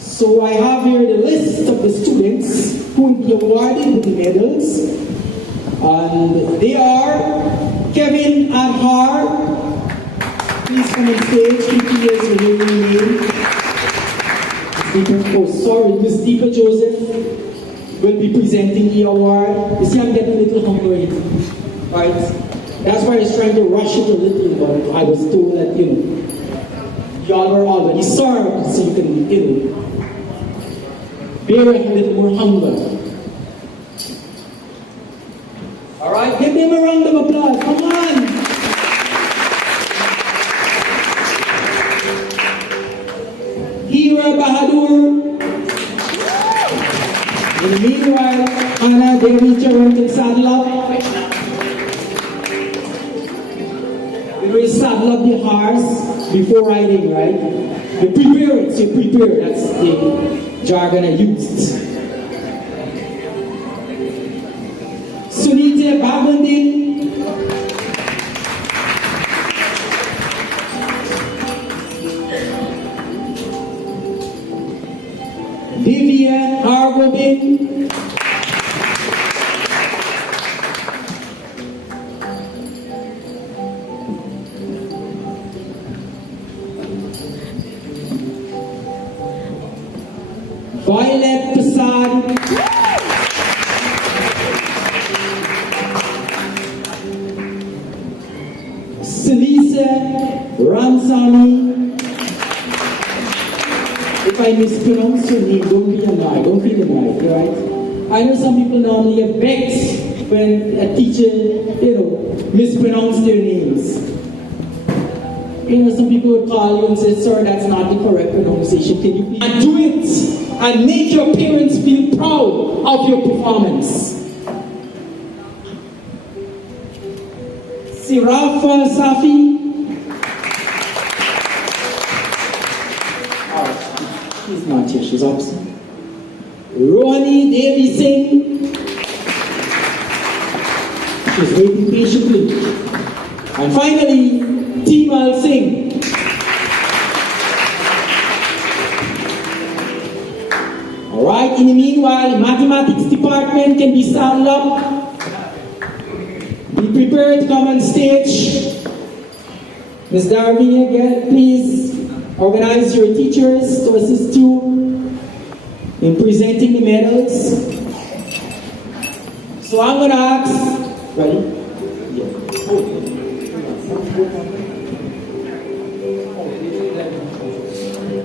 So I have here the list of the students who will be awarded with the medals. And they are Kevin Adhar. Please come on stage. 50 years for your name. Miss Deepa Joseph will be presenting the award. You see, I'm getting a little hungry. Right? That's why I was trying to rush it a little, but I was told that, you know, y'all were already served, so you can, you know, bear a little more hunger. Alright, give them a round of applause. Come on! Hira Bahadur. In the meanwhile, Anna Devi Charan can saddle up. We will saddle up the horse before riding, right? You prepare it, so you prepare. That's the jargon I used. Sunita Babandin. Divya Argobin. Violet Prasad. Salisa Ramsamy. If I mispronounce your name, don't be annoyed, don't feel annoyed, right? I know some people normally get vexed when a teacher, you know, mispronounces their names. You know, some people would call you and say, sir, that's not the correct pronunciation. Can you please? And do it and make your parents feel proud of your performance. Sirafa Safi. She's not here, she's absent. Ronnie Davy Singh. She's waiting patiently. And finally, Timal Singh. Alright, in the meanwhile, the mathematics department can be saddled up. Be prepared to come on stage. Ms. Darvinia, again, please organize your teachers to assist you in presenting the medals. So I'm going to ask, ready? Yeah.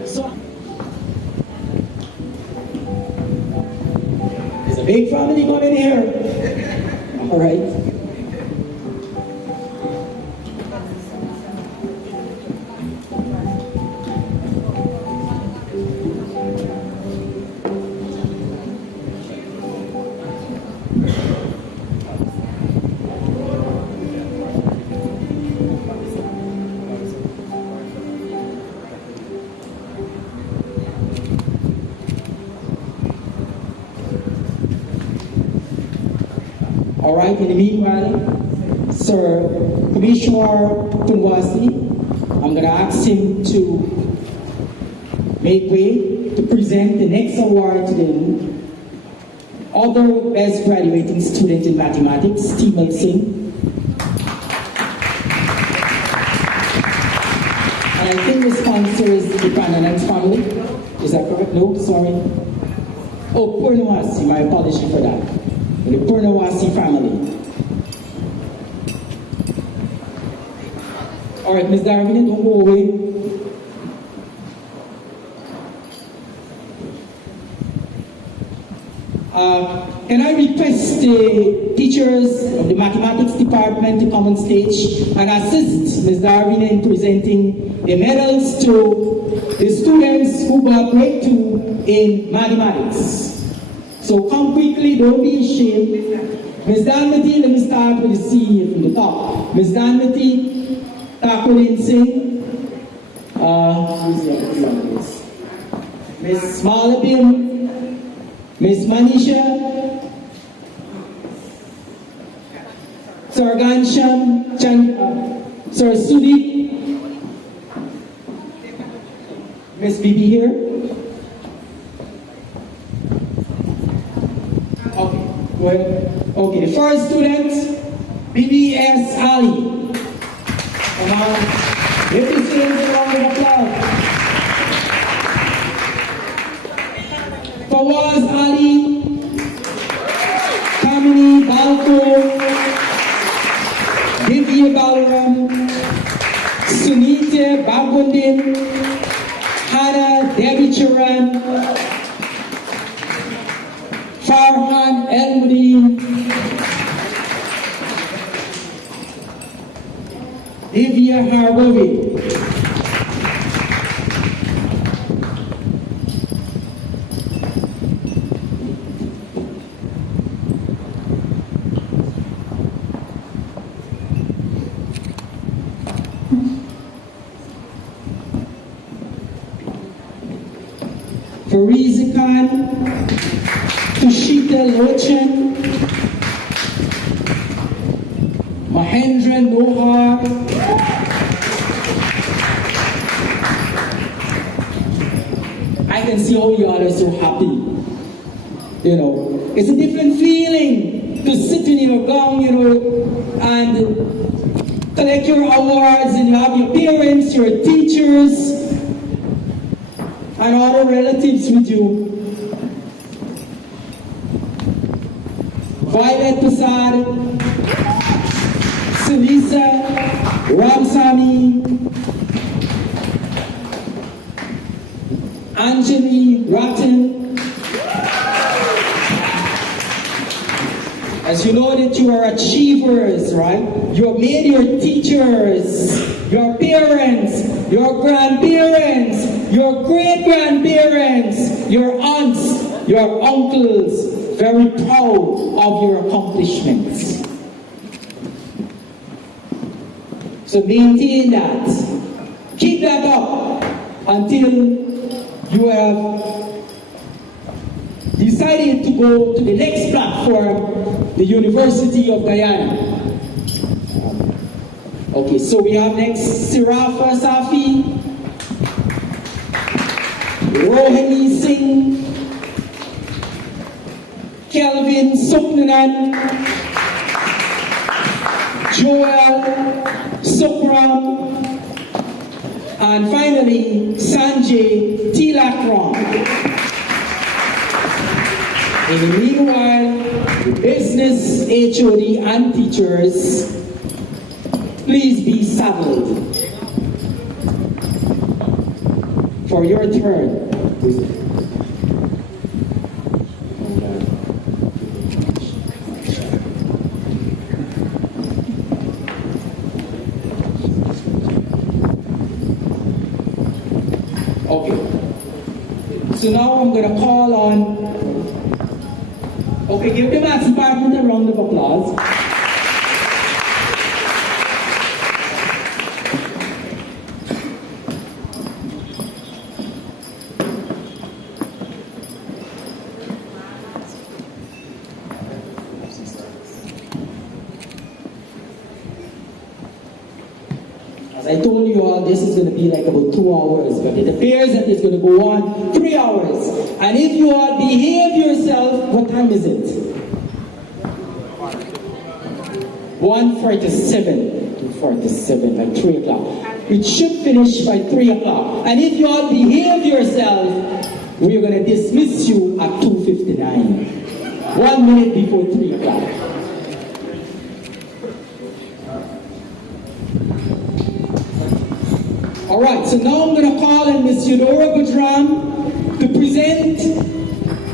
So, there's a big family coming here. All right. All right, in the meanwhile, Sir Commissioner Tunwasi, I'm going to ask him to make way to present the next award to the other best graduating student in mathematics, Timal Singh. And I think the sponsor is the Prananand family. Is that correct? No, sorry. Oh, Purnawasi, my apology for that. The Purnawasi family. All right, Ms. Darwin, don't go away. Can I request the teachers of the mathematics department to come on stage and assist Ms. Darwin in presenting the medals to the students who got grade 2 in mathematics. So come quickly, don't be ashamed. Ms. Danmati, let me start with the senior from the top. Ms. Danmati, Tagore Singh, Ms. Malabim, Ms. Manisha, Sir Gansham, Sir Sudi, Ms. Bibi here. Okay, well, okay, the first student, BBS Ali. Come on, give the students a round of applause. Fawaz Ali, Kamini Balko, Divya Balaram, Sunita Babundin, Hannah Devi Charan, Farhan Elmudin, Divya Harbavi. Fariza Khan, Tushita Lochan, Mahendra Nohar, I can see all y'all are so happy. You know, it's a different feeling to sit in your gown, you know, and collect your awards, and you have your parents, your teachers, and all the relatives with you. Violet Prasad, Salisa, Ramsami, Anjali Rattan. As you know that you are achievers, right? You have made your teachers, your parents, your grandparents, your great-grandparents, your aunts, your uncles, very proud of your accomplishments. So maintain that. Keep that up until you have decided to go to the next platform, the University of Guyana. Okay, so we have next Sirafa Safi, Rohini Singh, Kelvin Suknanan, Joel Sukram, and finally Sanjay Tilakram. In the meanwhile, the business HOD and teachers, please be saddled for your turn. Okay. So now I'm going to call on. Okay, give the maths department a round of applause. As I told you all, this is going to be like about 2 hours, but it appears that it's going to go on 3 hours. And if you all behave yourself, what time is it? 1:47, 2:47, like 3 o'clock. It should finish by 3 o'clock. And if you all behave yourself, We are going to dismiss you at 2:59, 1 minute before 3 o'clock. All right, so now I'm going to call on Ms. Eudora Budram to present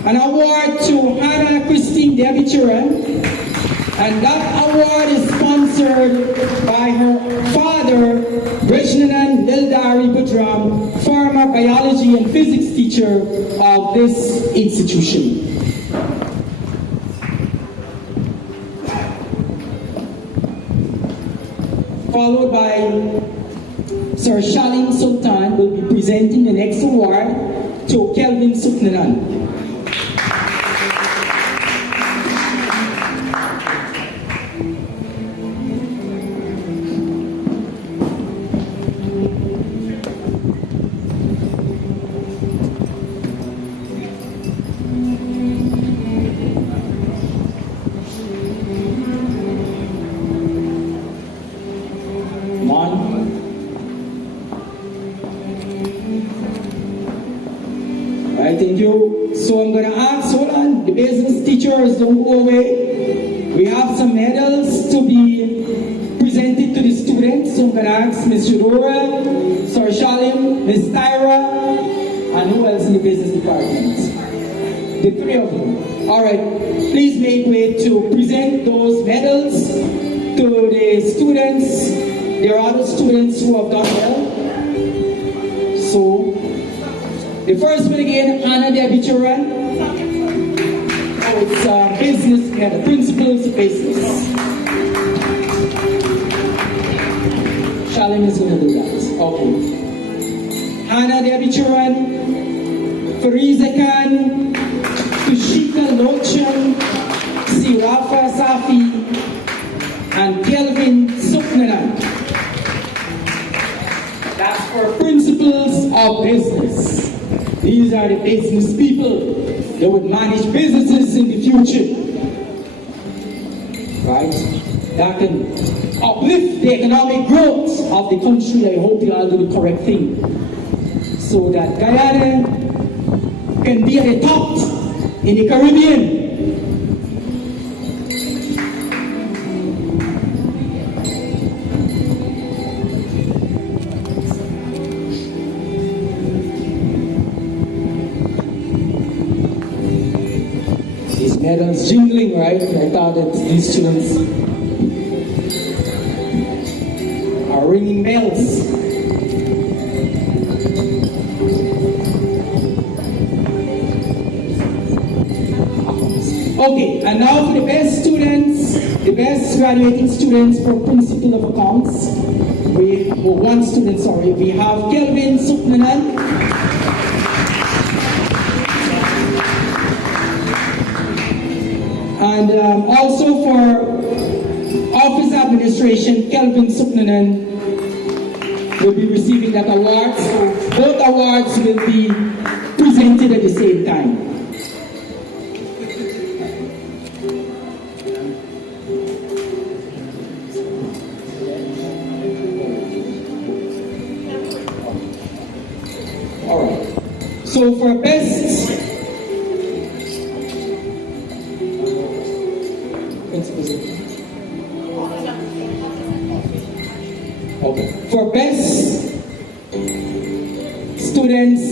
an award to Hannah Christine Debichuran, and that award is sponsored by her father, Rajnanan Nildari Budram, former biology and physics teacher of this institution. Followed by Sir Shalim Sultan will be presenting the next award to Kelvin Suknanan. Thank you. So I'm going to ask, hold on, the business teachers don't go away. We have some medals to be presented to the students. So I'm going to ask Ms. Eudora, Sir Shalim, Ms. Tyra, and who else in the business department? The three of you. All right, please make way to present those medals to the students. There are other students who have done well. So, the first one again, Hannah Debichuran. Oh, it's business, the principles of business. Shalim is going to do that. Okay. Hannah Debichuran, Fariza Khan, Tushika Lochan, Sirafa Safi, and Kelvin Suknanan. That's for principles of business. These are the business people that would manage businesses in the future. Right? That can uplift the economic growth of the country. I hope you all do the correct thing. So that Guyana can be at the top in the Caribbean. Medals jingling, right? I thought that these students are ringing bells. Okay, and now for the best students, the best graduating students for Principle of Accounts. One student, sorry. We have Kelvin Suknanan. And also for Office Administration, Kelvin Suknanan will be receiving that award. So both awards will be presented at the same time. All right. So for best for best students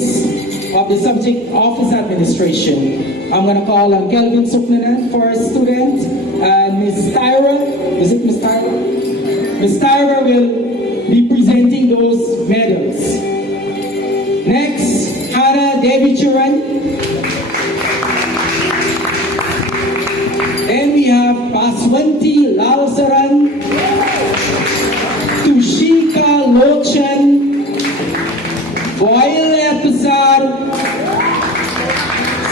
of the subject Office Administration, I'm going to call on Kelvin Suknanan for a student, and Ms. Tyra, is it Ms. Tyra? Ms. Tyra will be presenting those medals. Next, Hannah Debichuran. Then we have Baswanti Lalsaran, Tushika Lochan, Boyle Epizar,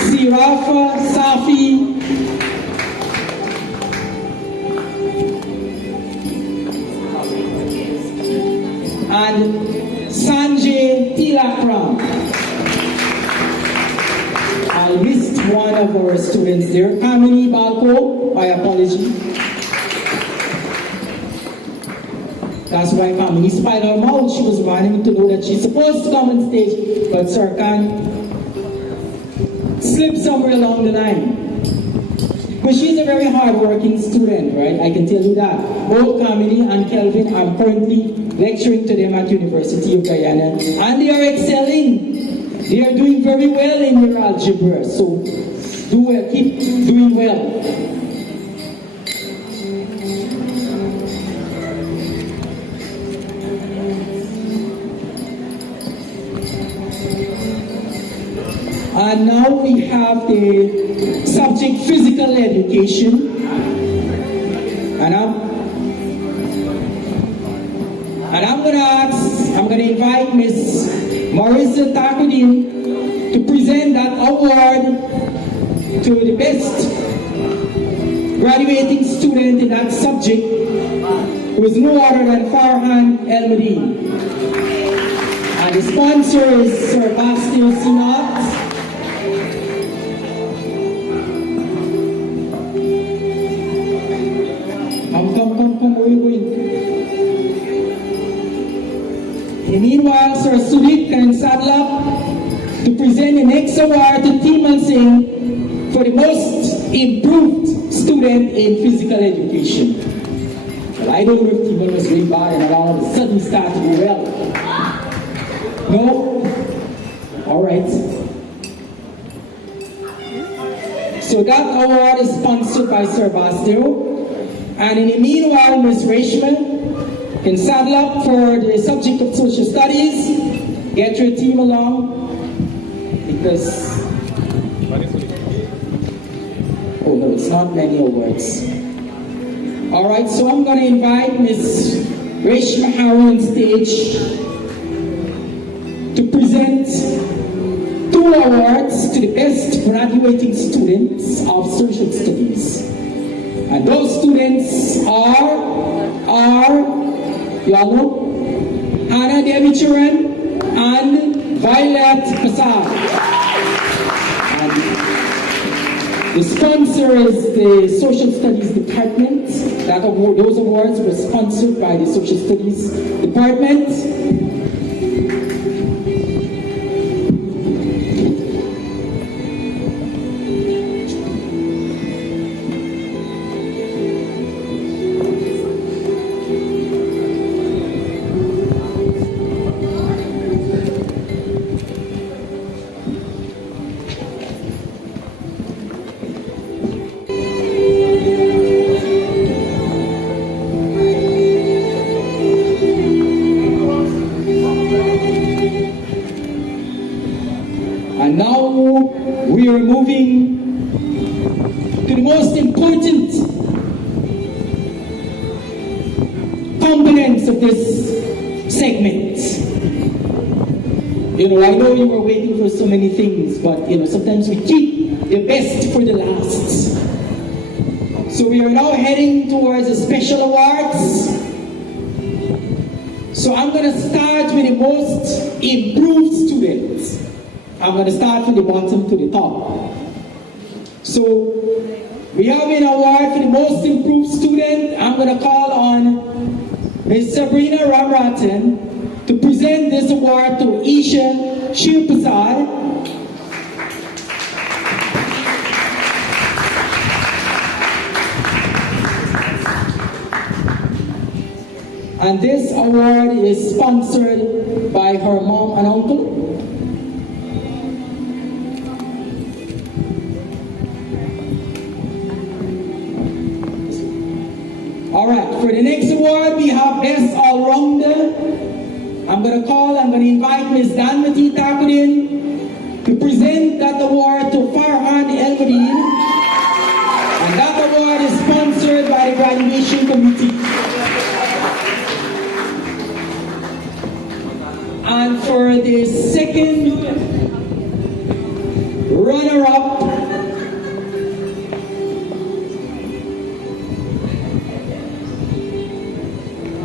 Sirafa Safi, and Sanjay Tilakram. I missed one of our students there. Kamini Balko, my apology. That's why Kamini spied her mouth. She was wanting to know that she's supposed to come on stage, but Sir Khan slipped somewhere along the line. But she's a very hard-working student, right? I can tell you that. Both Kamini and Kelvin are currently lecturing to them at University of Guyana, and they are excelling. They are doing very well in their algebra, so do well, keep doing well. And now we have the subject physical education. And I'm gonna invite Miss Marissa Tagore to present that award to the best graduating student in that subject, who is no other than Farhan El-Medin. And the sponsor is Sir Bastille Sinat. Come, where are you going? And meanwhile, Sir Sudip can saddle up to present the next award to Timal Singh for the most improved student in physical education. Well, I don't know if Timal was doing bad and all of a sudden started to do well. No? All right. So that award is sponsored by Sir Bastille. And in the meanwhile, Ms. Reshma can saddle up for the subject of social studies. Get your team along, because, oh no, it's not many awards. All right, so I'm going to invite Ms. Reshma Harrow on stage to present 2 awards to the best graduating students of social studies. And those students are y'all know, Hannah Devi Churan and Violet Prasad. And the sponsor is the Social Studies Department. Those awards were sponsored by the Social Studies Department. And now we are moving to the most important components of this segment. You know, I know you were waiting for so many things, but you know, sometimes we keep the best for the last. So we are now heading towards the special awards. So I'm going to start with the most improved students. I'm going to start from the bottom to the top. So we have an award for the most improved student. I'm going to call on Ms. Sabrina Ramratan to present this award to Isha Shirpasad. And this award is sponsored by her mom and uncle. All right, for the next award, we have Best All-Rounder. I'm going to invite Ms. Danmati Tagore to present that award to Farhan El-Medin. And that award is sponsored by the graduation committee. And for the second runner-up,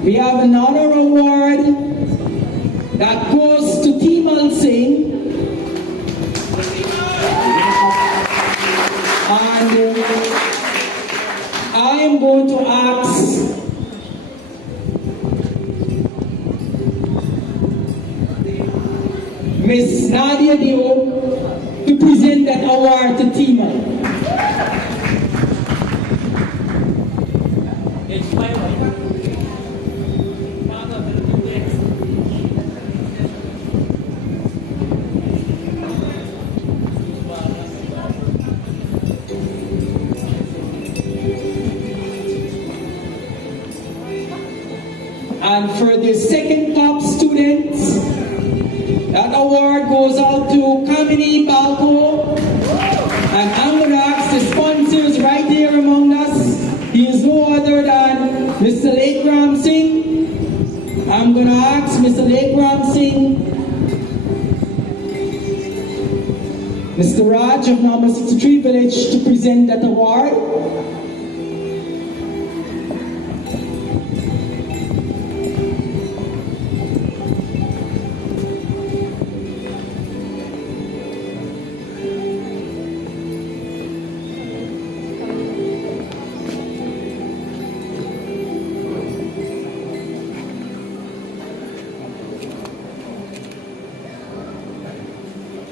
we have an honor award that goes to Timal Singh. And I am going to ask Miss Nadia Dio to present that award to Tima. And for the second top students, that award goes out to Kamini Balko. And I'm going to ask the sponsors right here among us. He is no other than Mr. Lekram Singh. I'm going to ask Mr. Lekram Singh, Mr. Raj of number 63 Village to present that award.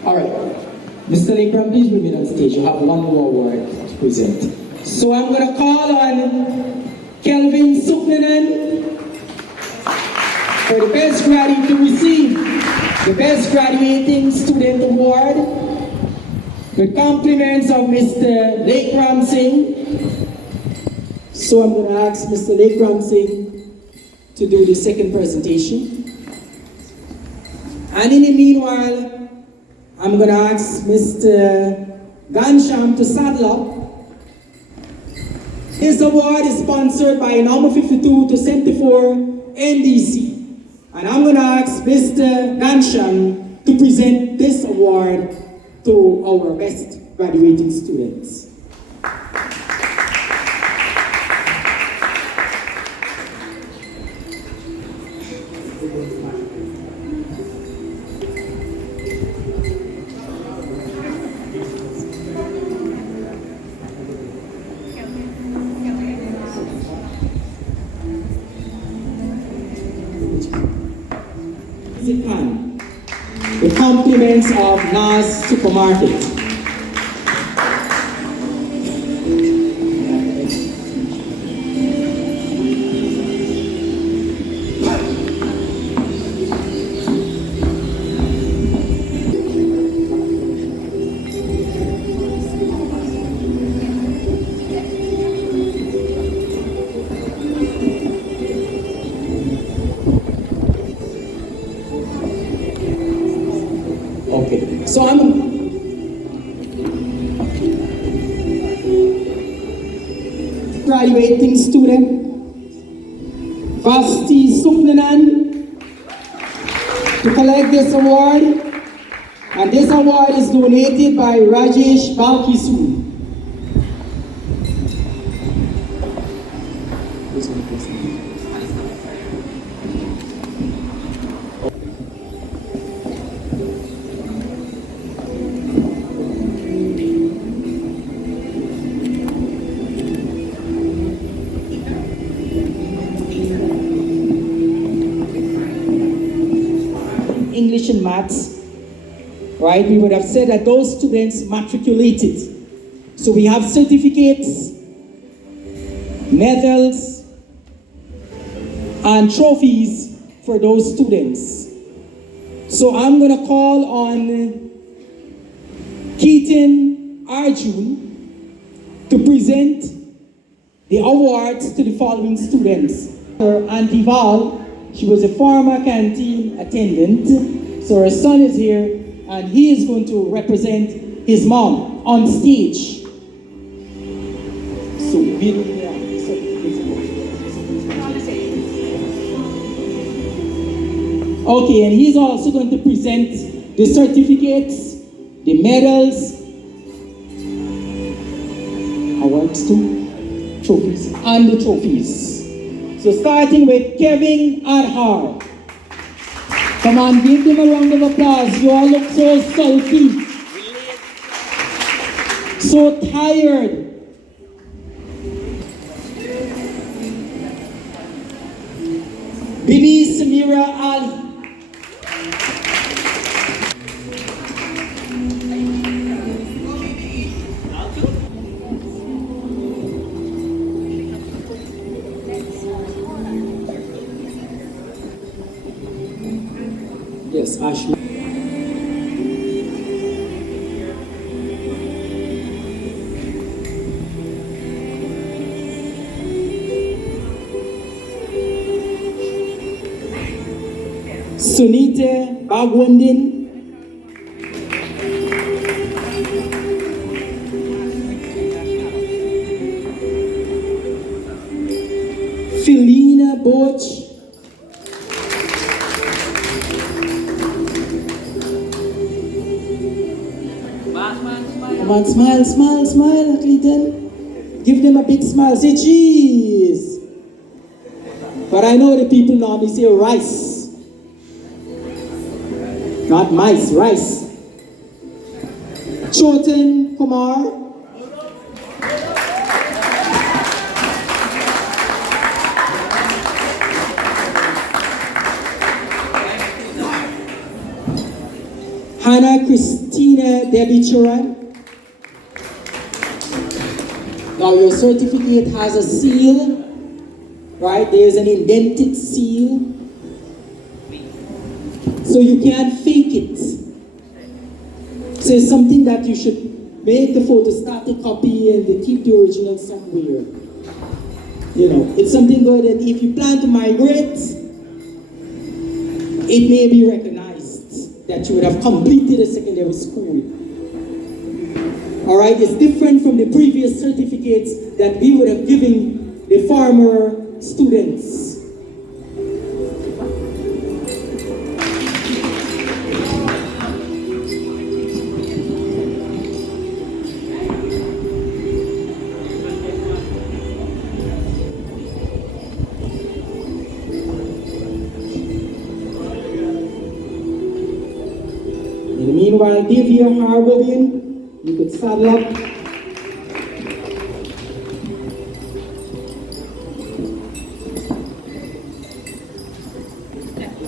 All right, Mr. Lekram, please remain on stage. You have one more award to present. So I'm going to call on Kelvin Suknanan for the best graduate to receive the Best Graduating Student Award with compliments of Mr. Lekram Singh. So I'm going to ask Mr. Lekram Singh to do the second presentation. And in the meanwhile, I'm going to ask Mr. Gansham to saddle up. This award is sponsored by number 52 to 74 NDC. And I'm going to ask Mr. Gansham to present this award to our best graduating students. The compliments of Nas Supermarket. So I'm graduating student Vasti Suknanan to collect this award, and this award is donated by Rajesh Balkisu. English and maths, right? We would have said that those students matriculated. So we have certificates, medals, and trophies for those students. So I'm going to call on Keaton Arjun to present the awards to the following students. Her Auntie Val, she was a former canteen attendant, so her son is here, and he is going to represent his mom on stage. So okay, and he's also going to present the certificates, the medals, awards too, trophies, and the trophies. So starting with Kevin Adhar. Come on, give them a round of applause. You all look so sulky, so tired. Bibi Samira Ali. Yes, Ash. Sunite Bagwandin. Felina Boch. Come on, smile, smile, smile, Clayton. Give them a big smile. Say cheese. But I know the people normally say rice. Not mice, rice. Chotan Kumar. Hannah Christina Debbie Churan. Now your certificate has a seal, right? There's an indented seal. So you can't fake it. So it's something that you should make the photostatic copy and they keep the original somewhere. You know, it's something good, and if you plan to migrate, it may be recognized that you would have completed a secondary school. All right, it's different from the previous certificates that we would have given the former students. In the meanwhile, Divya Harbovian, you could saddle up.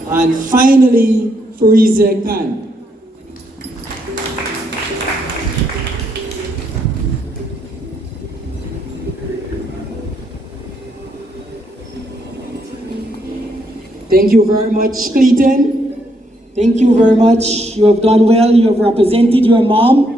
And finally, Fariza Khan. Thank you very much, Clayton. Thank you very much. You have done well. You have represented your mom.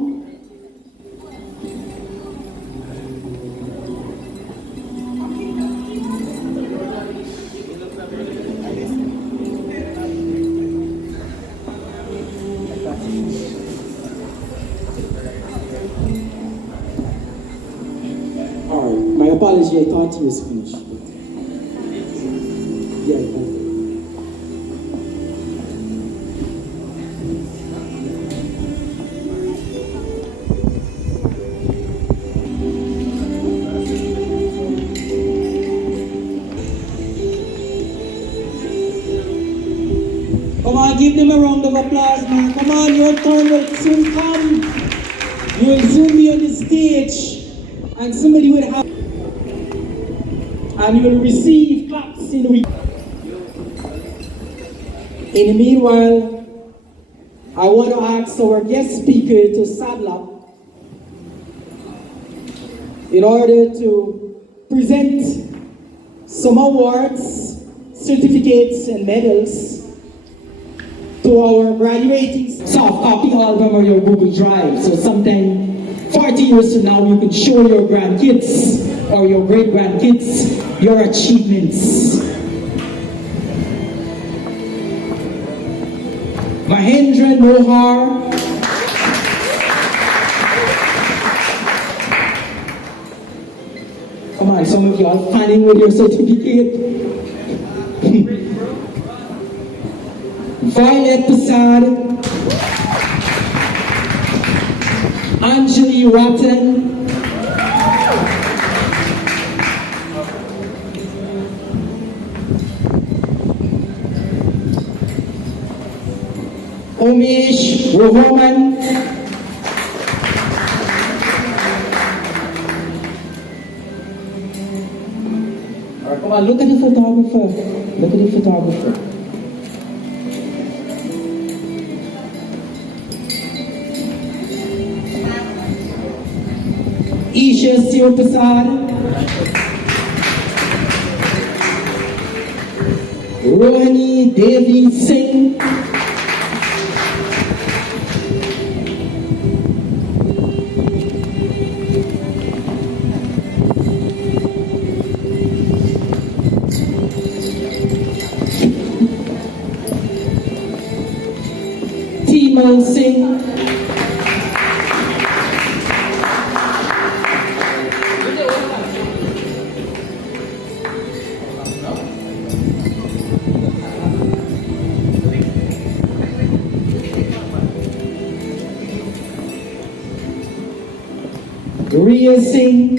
All right, my apology. I thought he was finished. Yeah, I thought. Come on, give them a round of applause, man. Come on, your turn will soon come. You will soon be on the stage, and somebody will have, and you will receive claps in the week. In the meanwhile, I want to ask our guest speaker to saddle up in order to present some awards, certificates, and medals to our graduating soft copy album or your Google Drive. So sometime 40 years from now, you can show your grandkids or your great-grandkids your achievements. Mahendra Nohar. Come on, some of you are fanning with your certificate. Violet Prasad, Anjali Ratan, Umesh Rohoman, all right, come on, look at the photographer. Look at the photographer. Isha Sirpasad, Rohini Devi Singh, will sing. Ria sing.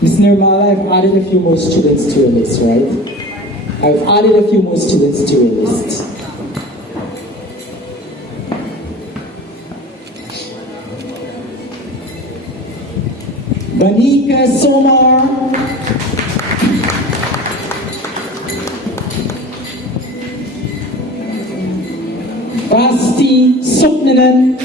Ms. Nirmala, I've added a few more students to your list, right? I've added a few more students to your list. Banika Somar. Basti Sopnanan.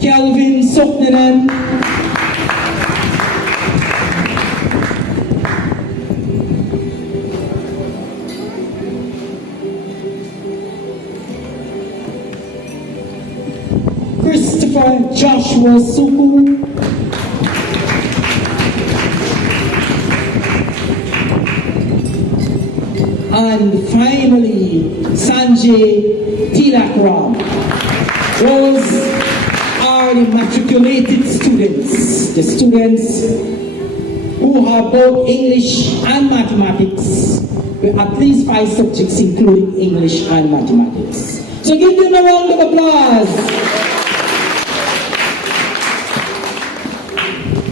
Kelvin Sopnanan. Christopher Joshua Suku. And finally, Sanjay Tilakram. Those are the matriculated students, the students who have both English and mathematics, with at least 5 subjects including English and mathematics. So give them a round of applause.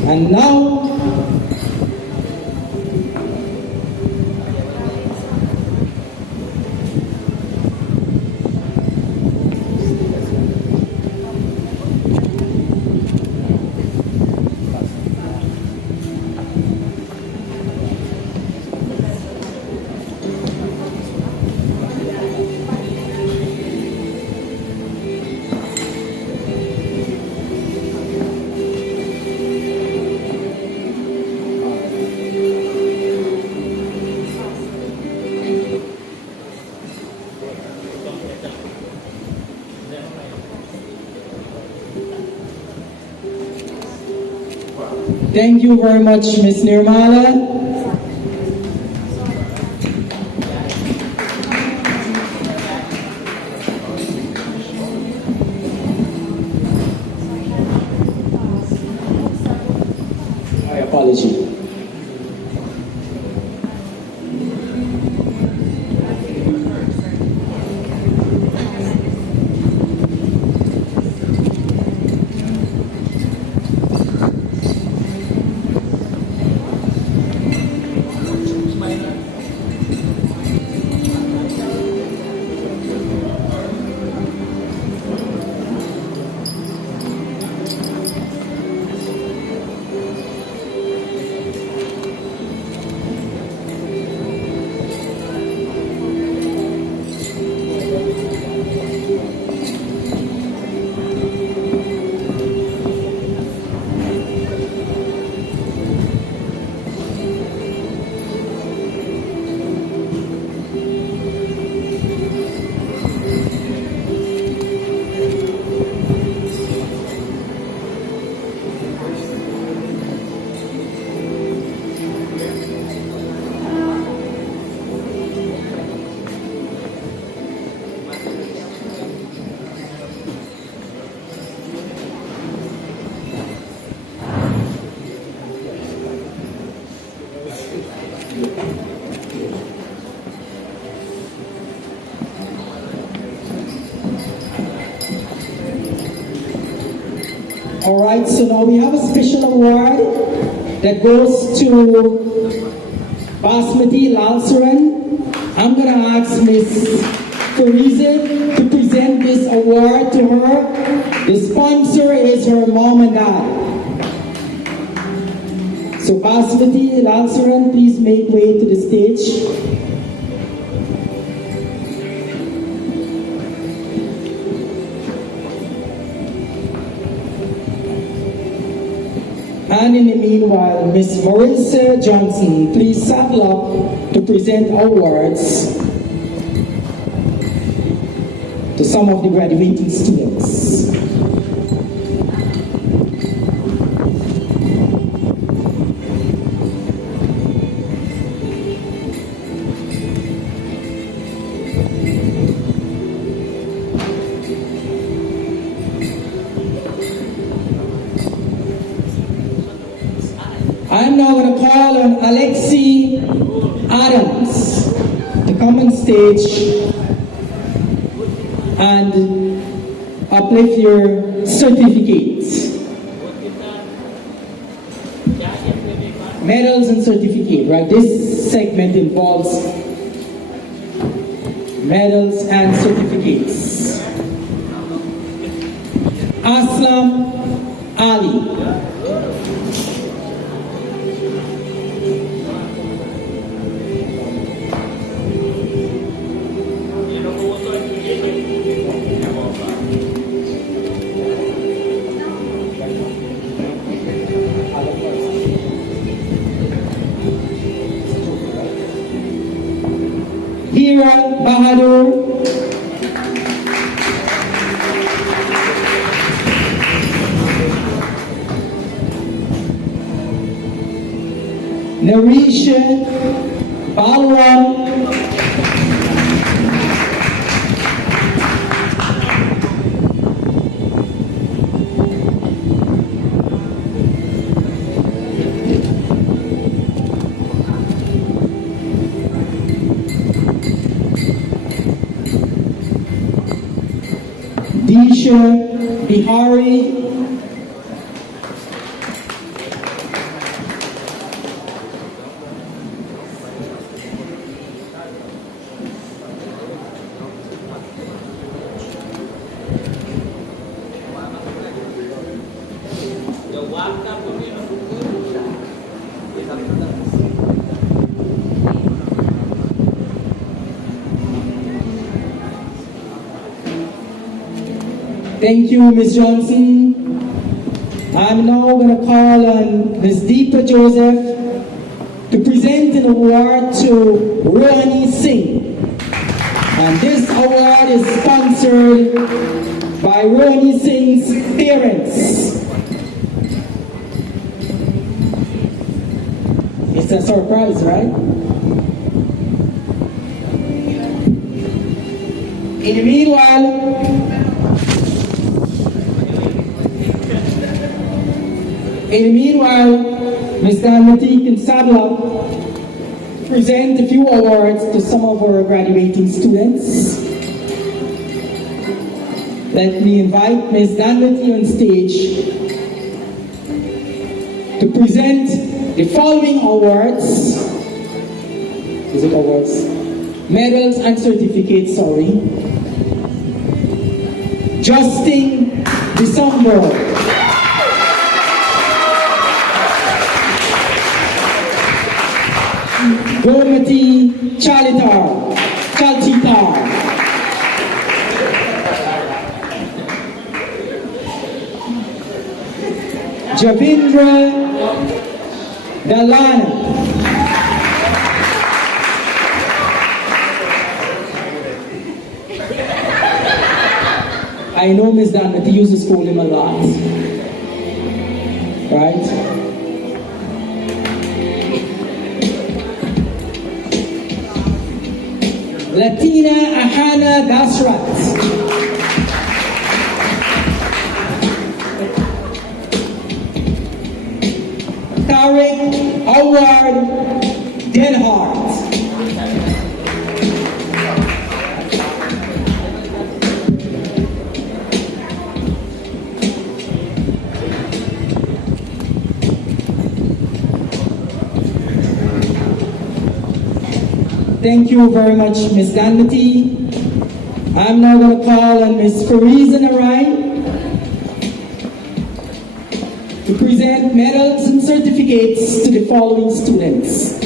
And now, thank you very much, Ms. Nirmala. My apology. All right, so now we have a special award that goes to Basmati Lalsaran. I'm going to ask Ms. Fariza to present this award to her. The sponsor is her mom and dad. So Basmati Lalsaran, please make way to the stage. And in the meanwhile, Ms. Marissa Johnson, please saddle up to present awards to some of the graduating students. call on Alexi Adams to come on stage and uplift your certificates. Medals and certificate, right? This segment involves medals and certificates. Aslam Ali. Hira Bahadur. Narisha Balram. Disha Bihari. Thank you, Ms. Johnson. I'm now going to call on Ms. Deepa Joseph to present an award to Rohani Singh. And this award is sponsored by Rohani Singh's parents. It's a surprise, right? In the meanwhile, Ms. Danmati can saddle up, present a few awards to some of our graduating students. Let me invite Ms. Danmati on stage to present the following awards. Is it awards? Medals and certificates, sorry. Justin December. Gomati Chalitar, Javindra Dalana, I know Ms. Danmati uses call him a lot, right? Latina Ahana Dasrat. Tariq Howard Denhart. Thank you very much, Ms. Danmati. I'm now going to call on Ms. Fariza Narai to present medals and certificates to the following students.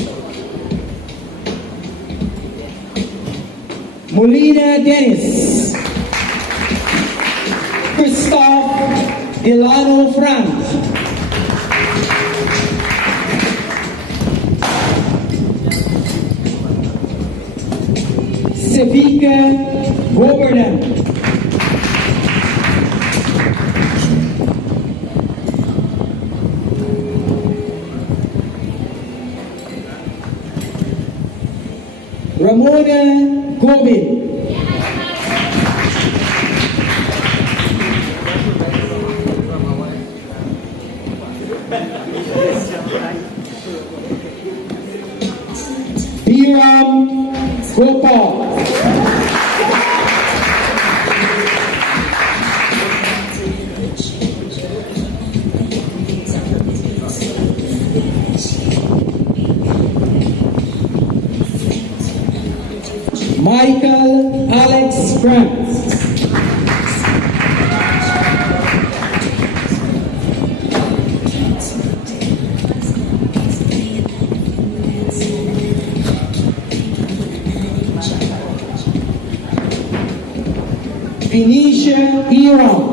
Molina Dennis, Christophe Delano Frank, Sevika Governor, Ramona Gobin, Go Paul. Michael Alex Grant. Venetia Iran.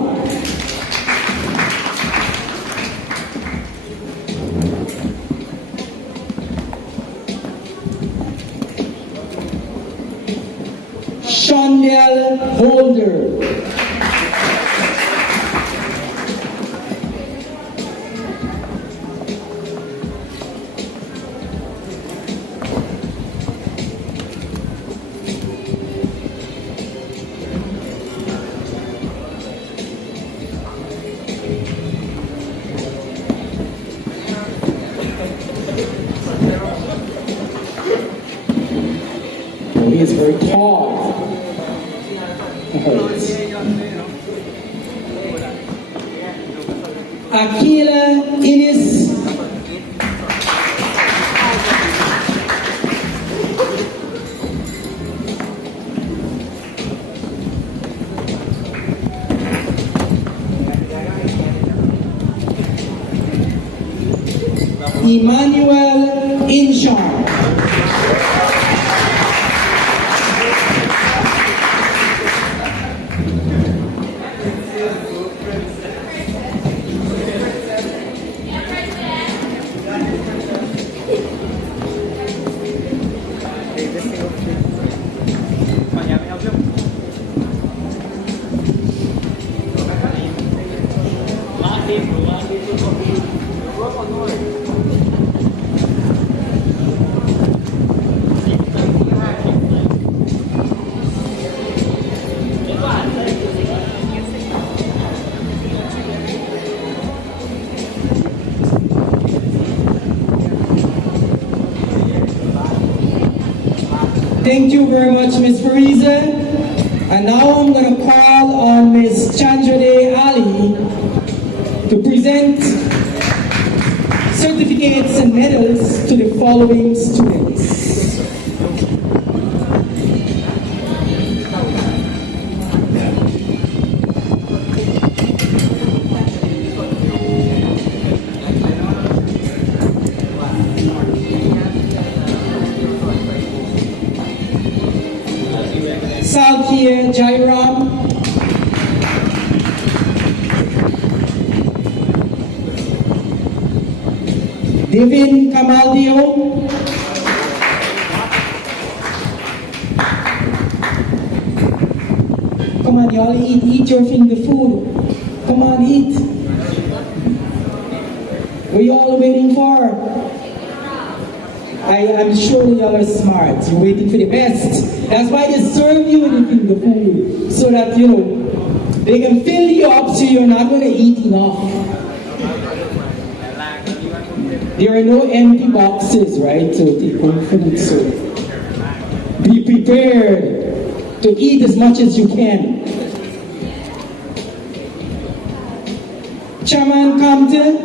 Shondell Holder. He is very tall. Akila Innis. Emmanuel Inshar. Thank you very much, Ms. Fariza. And now I'm going to call on Ms. Chandrade Ali to present certificates and medals to the following students. Salkia Jairam, Devin Kamaldio, come on y'all, eat your finger food, come on eat. What y'all waiting for? I'm sure y'all are smart. You're waiting for the best. That's why they serve you in the food, so that, you know, they can fill you up so you're not going to eat enough. There are no empty boxes, right, to take home food, so be prepared to eat as much as you can. Chairman Compton,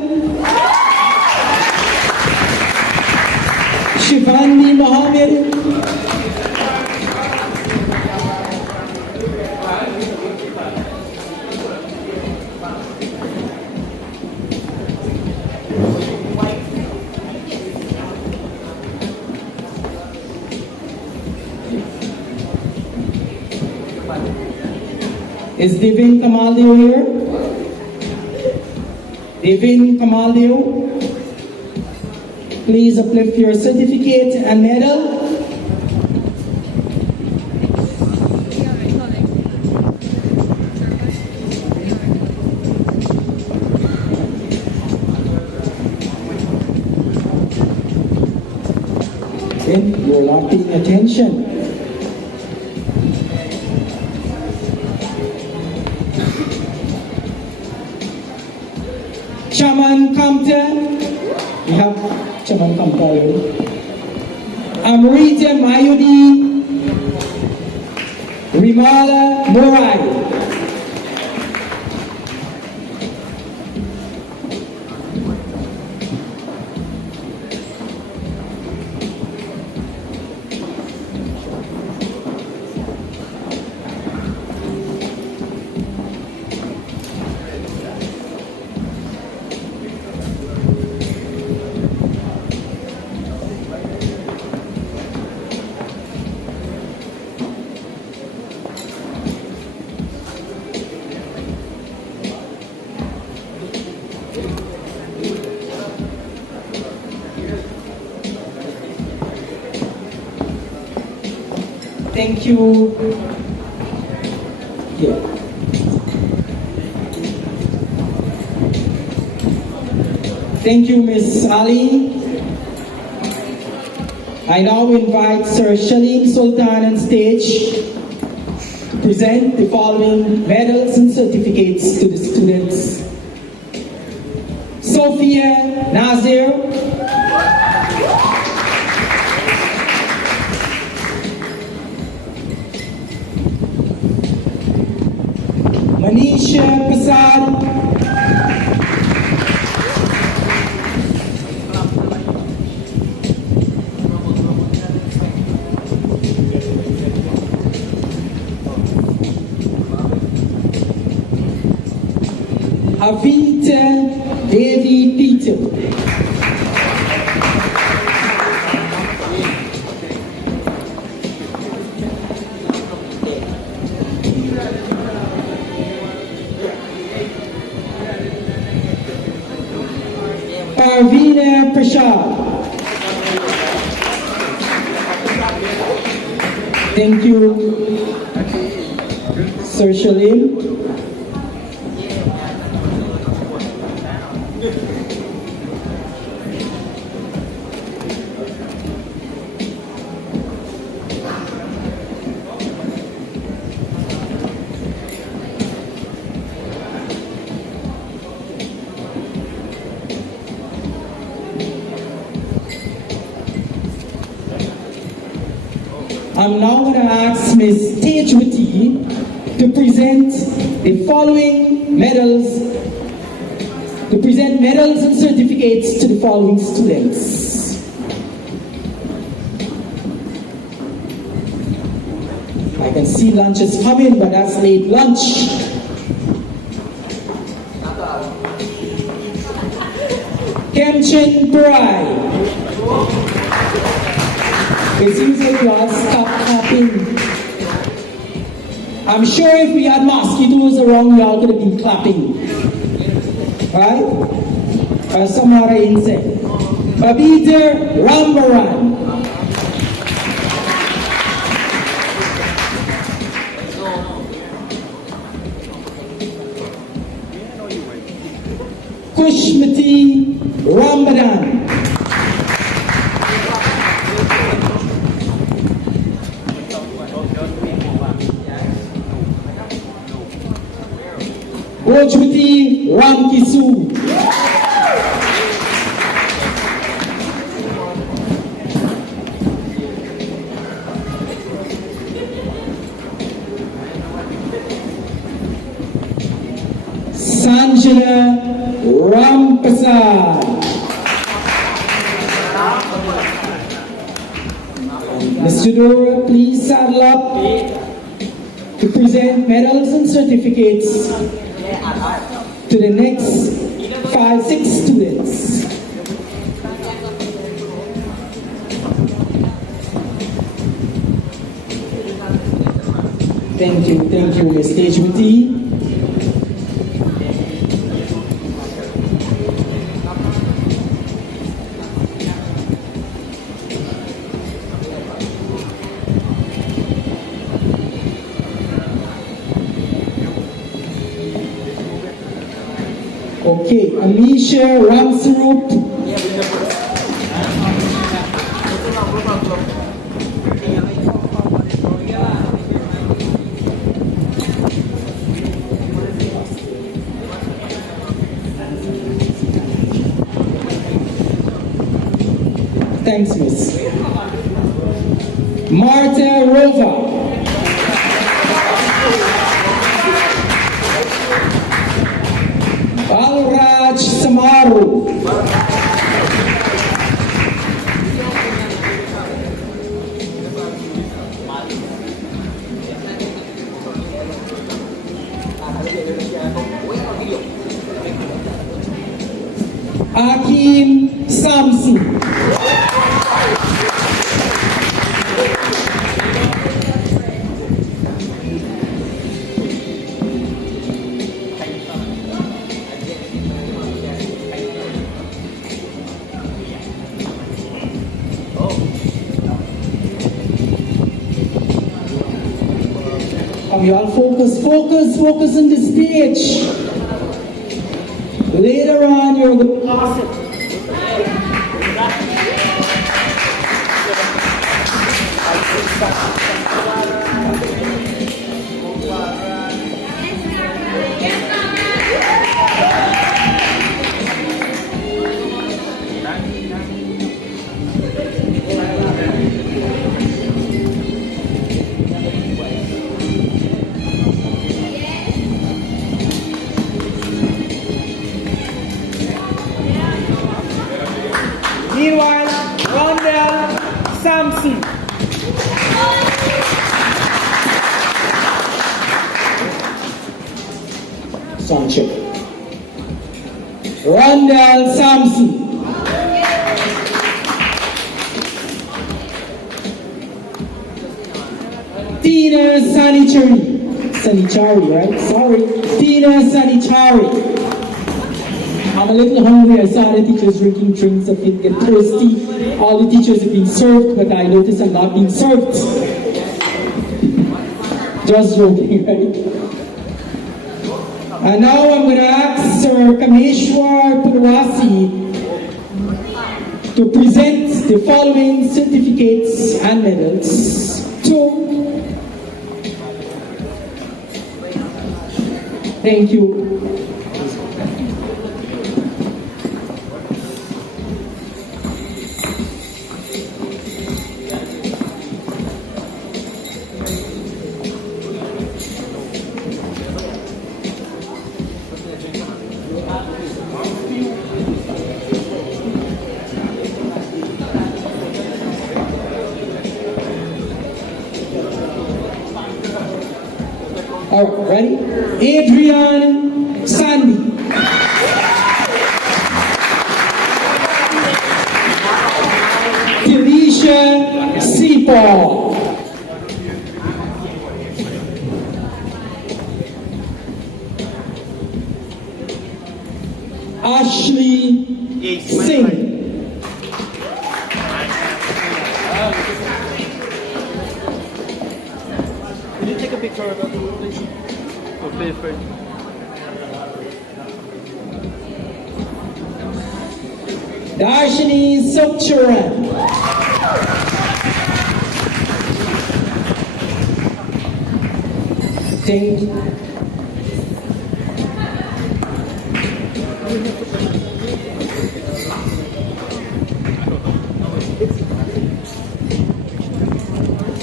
Shivani Mohammed, is Devin Kamaldio here? Devin Kamaldio, please uplift your certificate and medal. Then you're not paying attention. Chairman Compton, we have Chairman Compton already. Amrita Mayudi, Rimala Morai. Thank you. Yeah. Thank you, Ms. Ali. I now invite Sir Shalim Sultan on stage to present the following medals and certificates to the students. Sophia Nazir. Manisha Prasad. Avita Devi Peter. Parvina Prashad. Thank you, Sir Shalim. I'm now going to ask Ms. Tagore to present the following medals, and certificates to the following students. I can see lunch is coming, but that's late lunch. Kemchin Brai. It seems like you all stopped clapping. I'm sure if we had mosquitoes around, you all could have been clapping. Right? Or somewhere inside. Babita Rambaran. Kushmati Ramadan. Rojmati Ramkisu. Sanjana Rampasad. Mr. Dora, please saddle up to present medals and certificates to the next 5-6 students. Thank you, Ms. Tagore. Okay, Amisha Ramsarup. Thanks, Miss. Marta Rova. Akim Samson. Come, y'all, focus on the stage. Later on, you're going to pass it. Meanwhile, Rondell Sampson. Sound check. Rondell Sampson. Tina Sanichari, right? Sorry. Tina Sanichari. I'm a little hungry. I saw the teachers drinking drinks. I feel get thirsty. All the teachers are being served, but I notice I'm not being served. Just joking, right? And now I'm going to ask Sir Kameshwar Purwasi to present the following certificates and medals to. Thank you. All right, ready? Adrian Sandy. Felicia Seapaw. Ashley Singh. Can you take a picture of that? Perfect. Darshini Sukcharan. Thank you.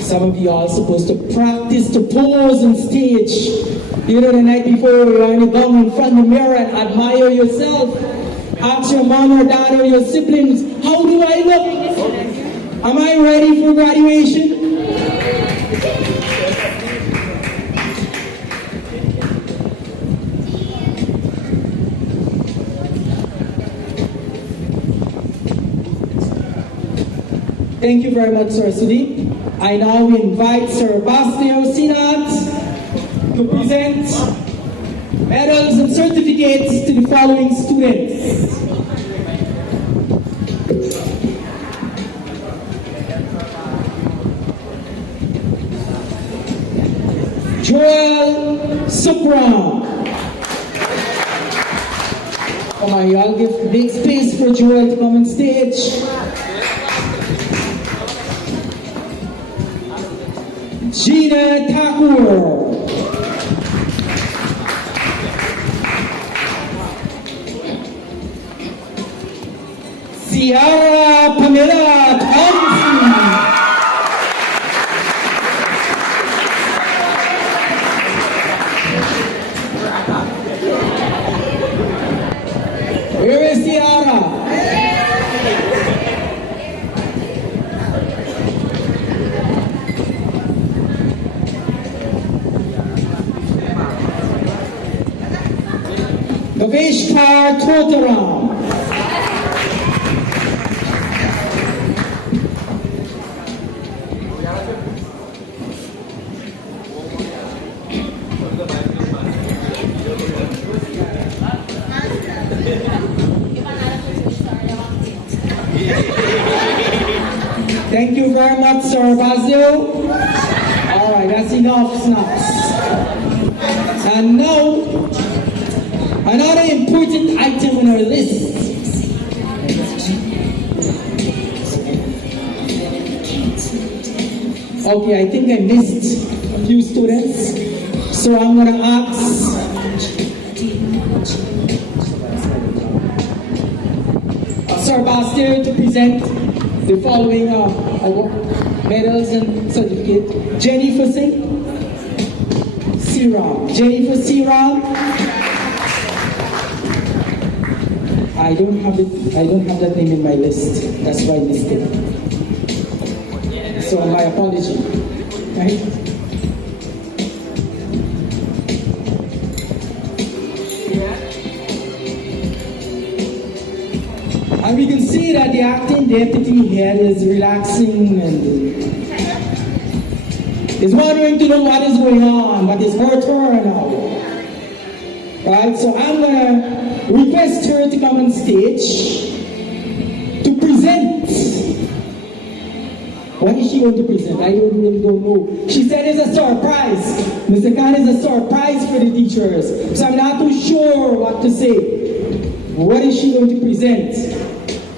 Some of you are supposed to practice to pose on stage. You know, the night before you lie down in front of the mirror and admire yourself. Ask your mom or dad or your siblings, how do I look? Am I ready for graduation? Thank you very much, Sir Sudeep. I now invite Sir Bastio Sinat to present medals and certificates to the following students. Joel Supram. Come on, y'all, give big space for Joel to come on stage. Gina Tagore. Ciara Pamela Thompson. Where is Ciara? Kaveshkar Totaram. Thank you very much, Sir Basil. Alright, that's enough snaps. And now, another important item on our list. Okay, I think I missed a few students, so I'm going to ask Sir Basil to present the following medals and certificate. Jennifer Singh, Siram. Jennifer Siram. I don't have that name in my list. That's why I missed it. So my apology. Right? And we can see that the acting deputy head is relaxing and is wondering to know what is going on, but it's her turn now. Right, so I'm going to request her to come on stage to present. What is she going to present? I really don't know. She said it's a surprise. Mr. Khan is a surprise for the teachers. So I'm not too sure what to say. What is she going to present?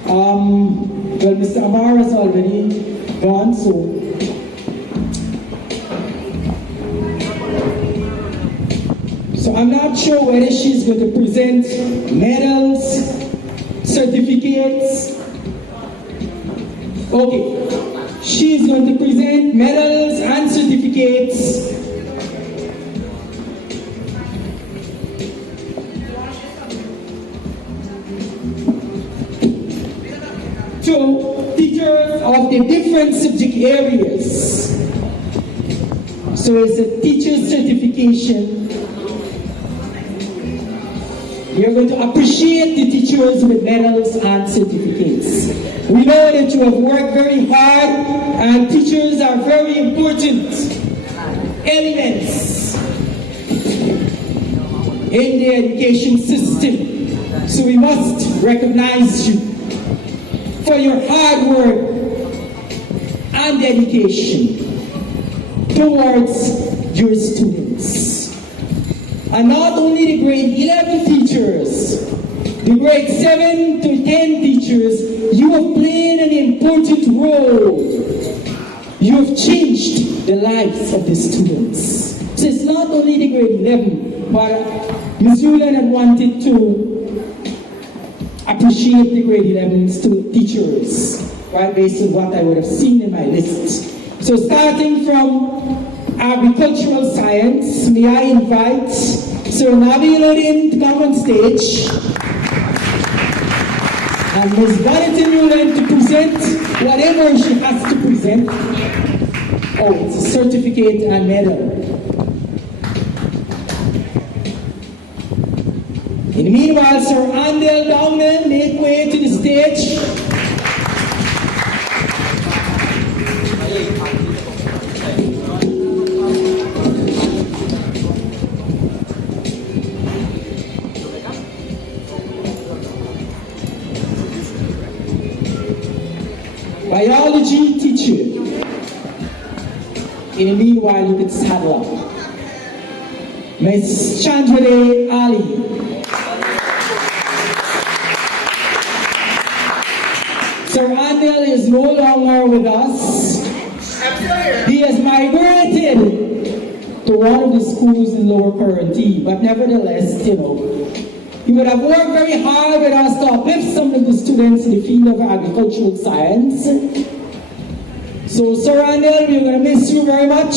Well, Mr. Amar has already gone, so I'm not sure whether she's going to present medals, certificates. Okay, she's going to present medals and certificates. To teachers of the different subject areas. So it's a teacher's certification. We are going to appreciate the teachers with medals and certificates. We know that you have worked very hard and teachers are very important elements in the education system. So we must recognize you for your hard work and dedication towards your students. And not only the grade 11 teachers, the grade 7 to 10 teachers, you have played an important role. You have changed the lives of the students. So it's not only the grade 11, but Ms. Yulan had wanted to appreciate the grade 11 teachers, right, based on what I would have seen in my list. So starting from agricultural science, may I invite Sir Nabi Lodin to come on stage and Ms. Valentin Yulan to present whatever she has to present. Oh, it's a certificate and medal. In the meanwhile, Sir Andel Downman, make way to the stage. Biology teacher. In the meanwhile, you can saddle up. Ms. Chandra Ali. Sir Andel is no longer with us. He has migrated to one of the schools in Lower Currentee, but nevertheless, you know, he would have worked very hard with us to uplift some of the students in the field of agricultural science. So, Sir Andel, we're going to miss you very much.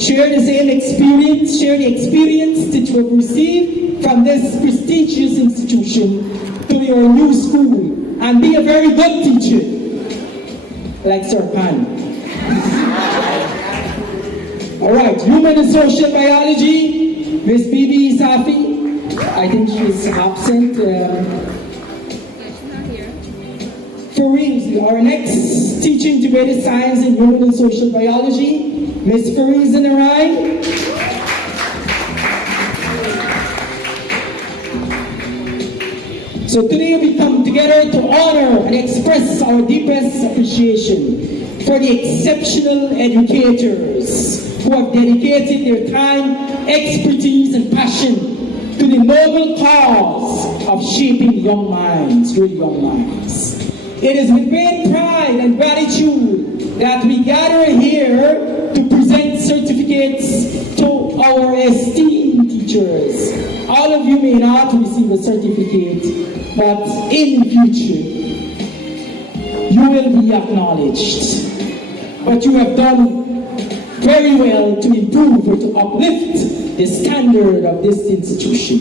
Share the same experience, share the experience that you have received from this prestigious institution to your new school. And be a very good teacher, like Sir Khan. All right, human and social biology, Ms. Bibi Isafi. I think she's absent. Fareed, our next teacher integrated science in human and social biology, Ms. Fareed Zinarai. So today we come together to honor and express our deepest appreciation for the exceptional educators who have dedicated their time, expertise, and passion to the noble cause of shaping young minds, really young minds. It is with great pride and gratitude that we gather here to present certificates to our esteemed teachers. All of you may not receive a certificate, but in the future, you will be acknowledged. But you have done very well to improve or to uplift the standard of this institution.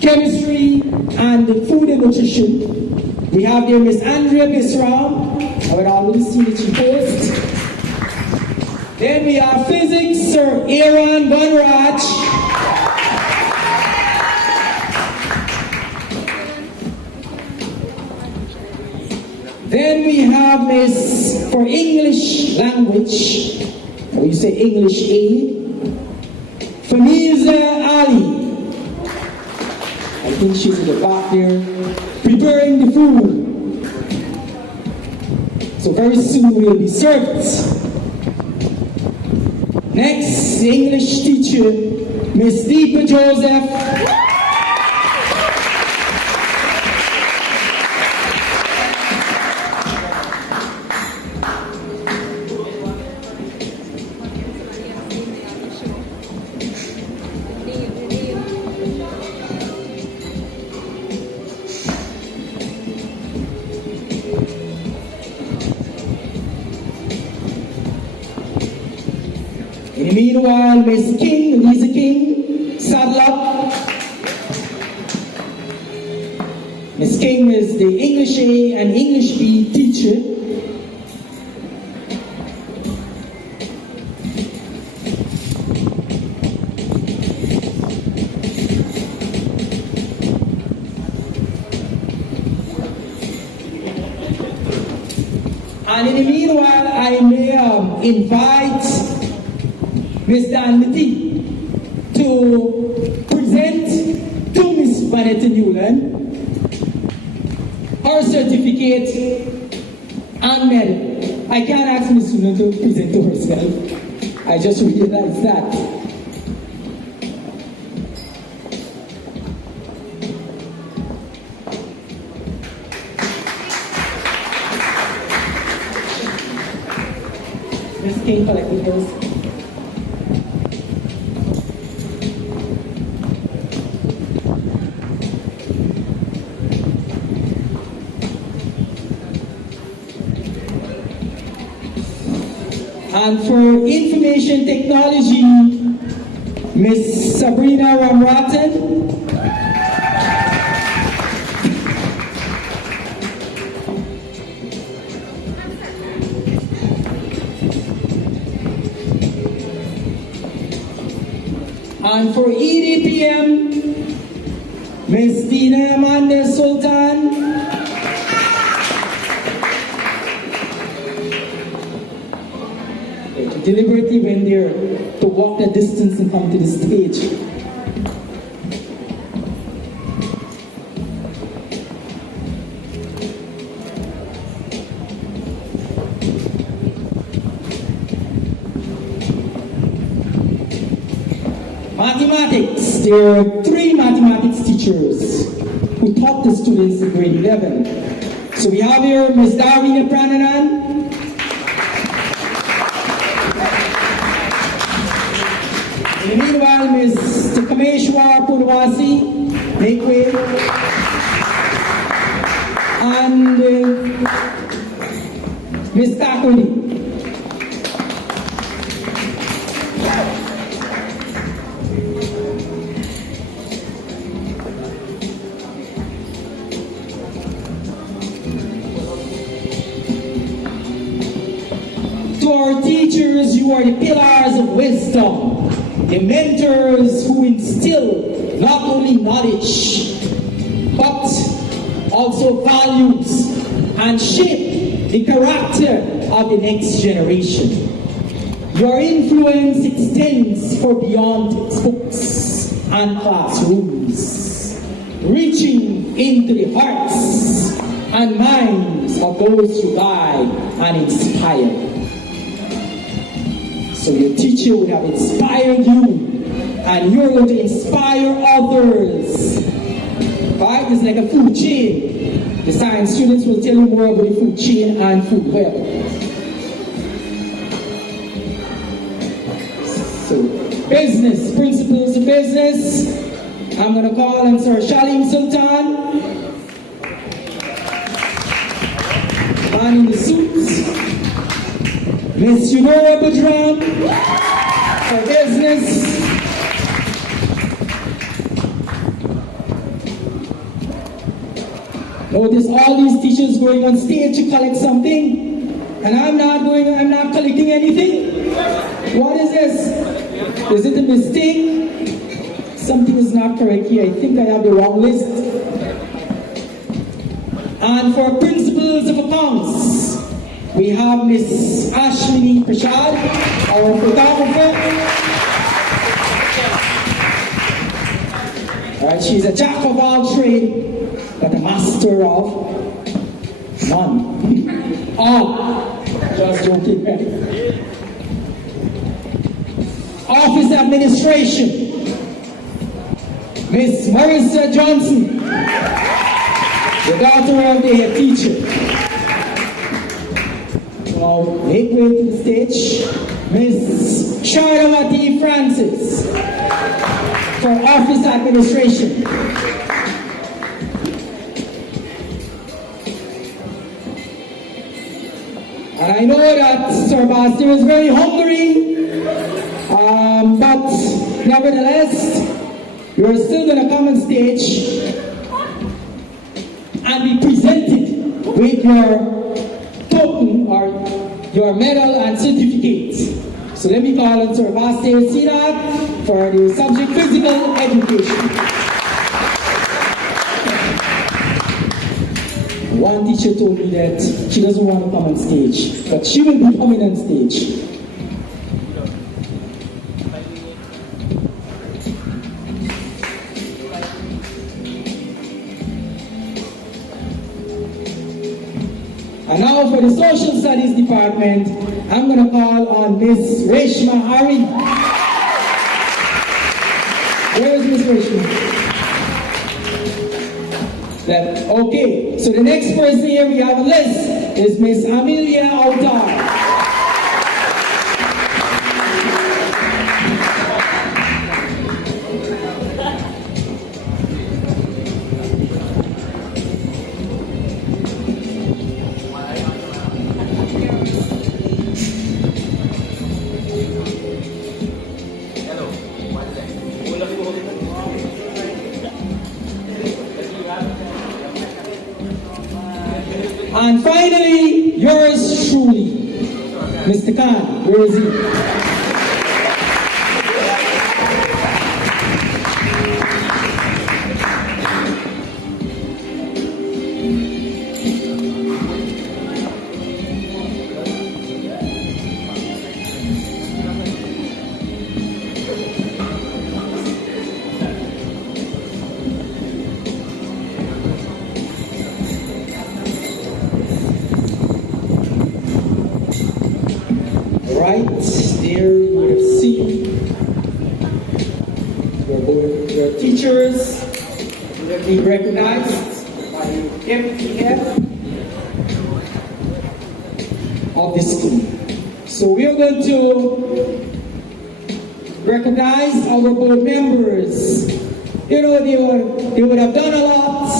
Chemistry and food and nutrition. We have there Miss Andrea Bisram. I would already see that she posts. Then we have physics, Sir Aaron Bunraj. Then we have Miss for English language, or you say English A, Faniza Ali. I think she's in the back there, preparing the food. So very soon we'll be served. Next, the English teacher, Miss Deepa Joseph. Meanwhile, Miss King, Lisa King, saddle up. Miss King is the English A and English B teacher. And in the meanwhile, I may invite Ms. Danlity to present to Ms. Vanessa Newland her certificate and medal. I can't ask Ms. Newland to present to herself. I just realized that. Ms. King, collect the first. And for information technology, Miss Sabrina Ramratan. And for EDPM, Miss Dina Amanda Sultan. Deliberately went there to walk the distance and come to the stage. Mathematics, there are 3 mathematics teachers who taught the students in grade 11. So we have here Ms. Darina Prananan. Meanwhile, Ms. Kameshwar Purvasi, make way. And Ms. Tagore. To our teachers, you are the pillars of wisdom, the mentors who instill not only knowledge, but also values and shape the character of the next generation. Your influence extends far beyond textbooks and classrooms, reaching into the hearts and minds of those you guide and inspire. So your teacher would have inspired you, and you're going to inspire others. Right? It's like a food chain. The science students will tell you more about the food chain and food web. So, business, principles of business. I'm going to call on Sir Shalim Sultan. Man in the suits. Miss Yunora Budram for business. Notice all these teachers going on stage to collect something, and I'm not collecting anything. What is this? Is it a mistake? Something is not correct here. I think I have the wrong list. And for principles of accounts, we have Miss Ashwini Prashad, our photographer. All right, she's a jack of all trades, but a master of none. All. Just joking, right? Office administration. Miss Marissa Johnson, the daughter of the head teacher. Now, make way to the stage, Miss Sharawati Francis for office administration. And I know that Sir Basti is very hungry, but nevertheless, you're still going to come on stage and be presented with your token or your medal and certificate. So let me call on Sir Basti Sidat for the subject physical education. One teacher told me that she doesn't want to come on stage, but she will be coming on stage. And now for the social studies department, I'm going to call on Miss Reshma Hari. Where is Miss Reshma? Okay, so the next person here we have a list is Miss Amelia Autar. And finally, yours truly, Mr. Khan. Where is he? Right there, you would have seen your teachers would have been recognized by the MTF of the school. So we are going to recognize our board members. You know, they would have done a lot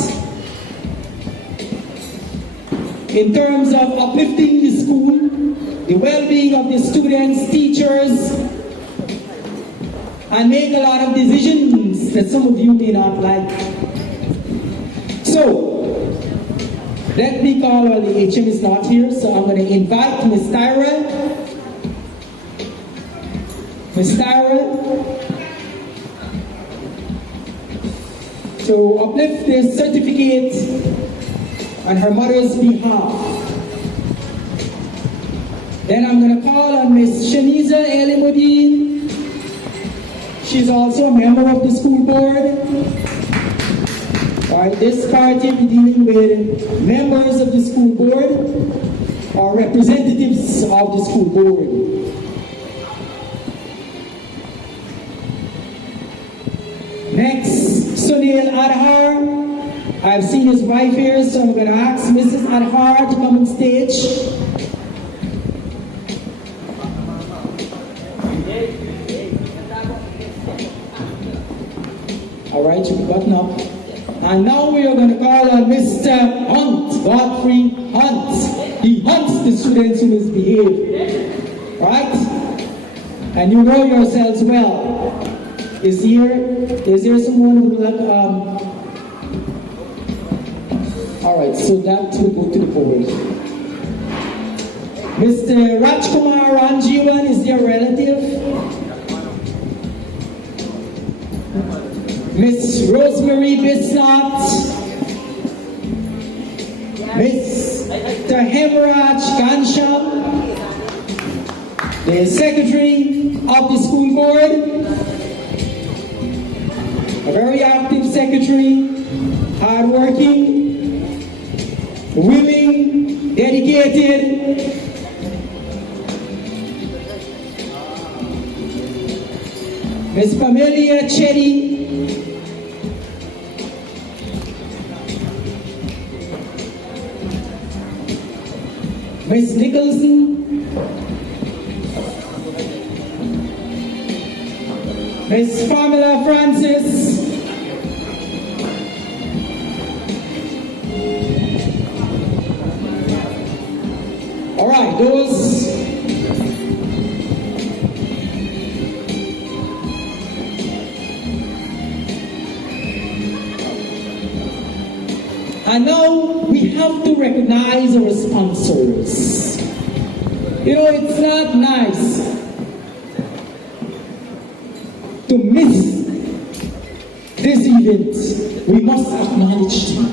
in terms of uplifting the school, the well-being of the students, teachers, and make a lot of decisions that some of you may not like. So, let me call, well, the HM is not here, so I'm going to invite Ms. Tyra. Ms. Tyra. to uplift this certificate on her mother's behalf. Then I'm going to call on Miss Shaniza Elimudin. She's also a member of the school board. All right, this party will be dealing with members of the school board or representatives of the school board. Next, Sunil Adhar. I've seen his wife here, so I'm going to ask Mrs. Adhar to come on stage. All right, you can button up. And now we are going to call on Mr. Hunt, Godfrey Hunt. He hunts the students who misbehave. Right? And you know yourselves well. Is there someone who would like, all right, so that will go to the board. Mr. Rajkumar Ranjivan, is there a relative? Miss Rosemary Bisnat, Miss Hemraj Gansham, the Secretary of the School Board, a very active secretary, hardworking, willing, dedicated. Miss Pamelia Chetty, Miss Nicholson, Miss Pamela Francis, all right, those and now we have to recognize our sponsors. You know, it's not nice to miss this event. We must acknowledge them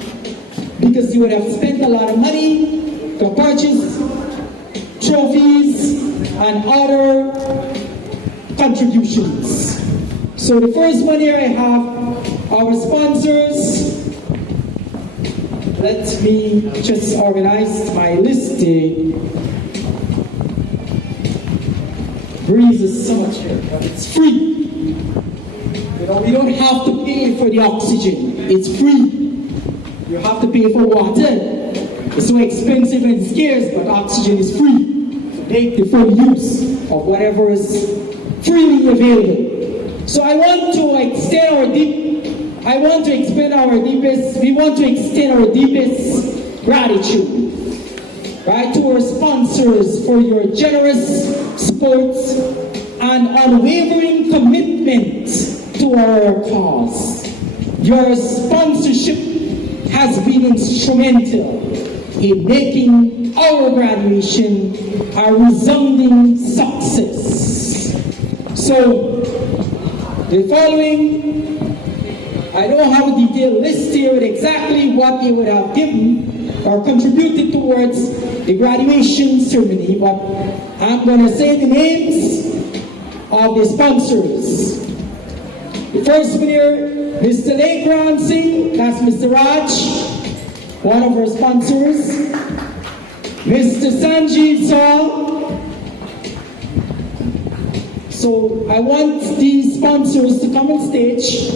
because you would have spent a lot of money to purchase trophies and other contributions. So the first one here I have our sponsors. Let me just organize my listing. Breeze is so much here, but it's free. You know, we don't have to pay for the oxygen. It's free. You have to pay for water. It's so expensive and scarce, but oxygen is free. So make the full use of whatever is freely available. So I want to extend our deepest gratitude, right, to our sponsors for your generous support and unwavering commitment to our cause. Your sponsorship has been instrumental in making our graduation a resounding success. So, the following, I don't have a detailed list here with exactly what they would have given or contributed towards the graduation ceremony, but I'm going to say the names of the sponsors. The first one here, Mr. Lekran Singh, that's Mr. Raj, one of our sponsors. Mr. Sanjeev Saul. So I want these sponsors to come on stage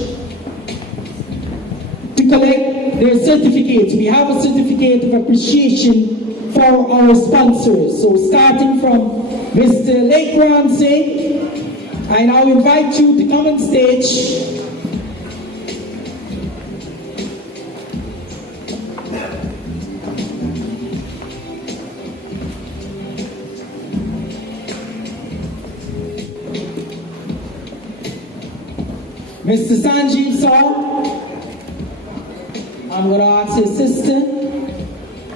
to collect their certificates. We have a certificate of appreciation for our sponsors. So starting from Mr. Lekran Singh, I now invite you to come on stage. Mr. Sanjeev Saul, I'm going to ask his sister,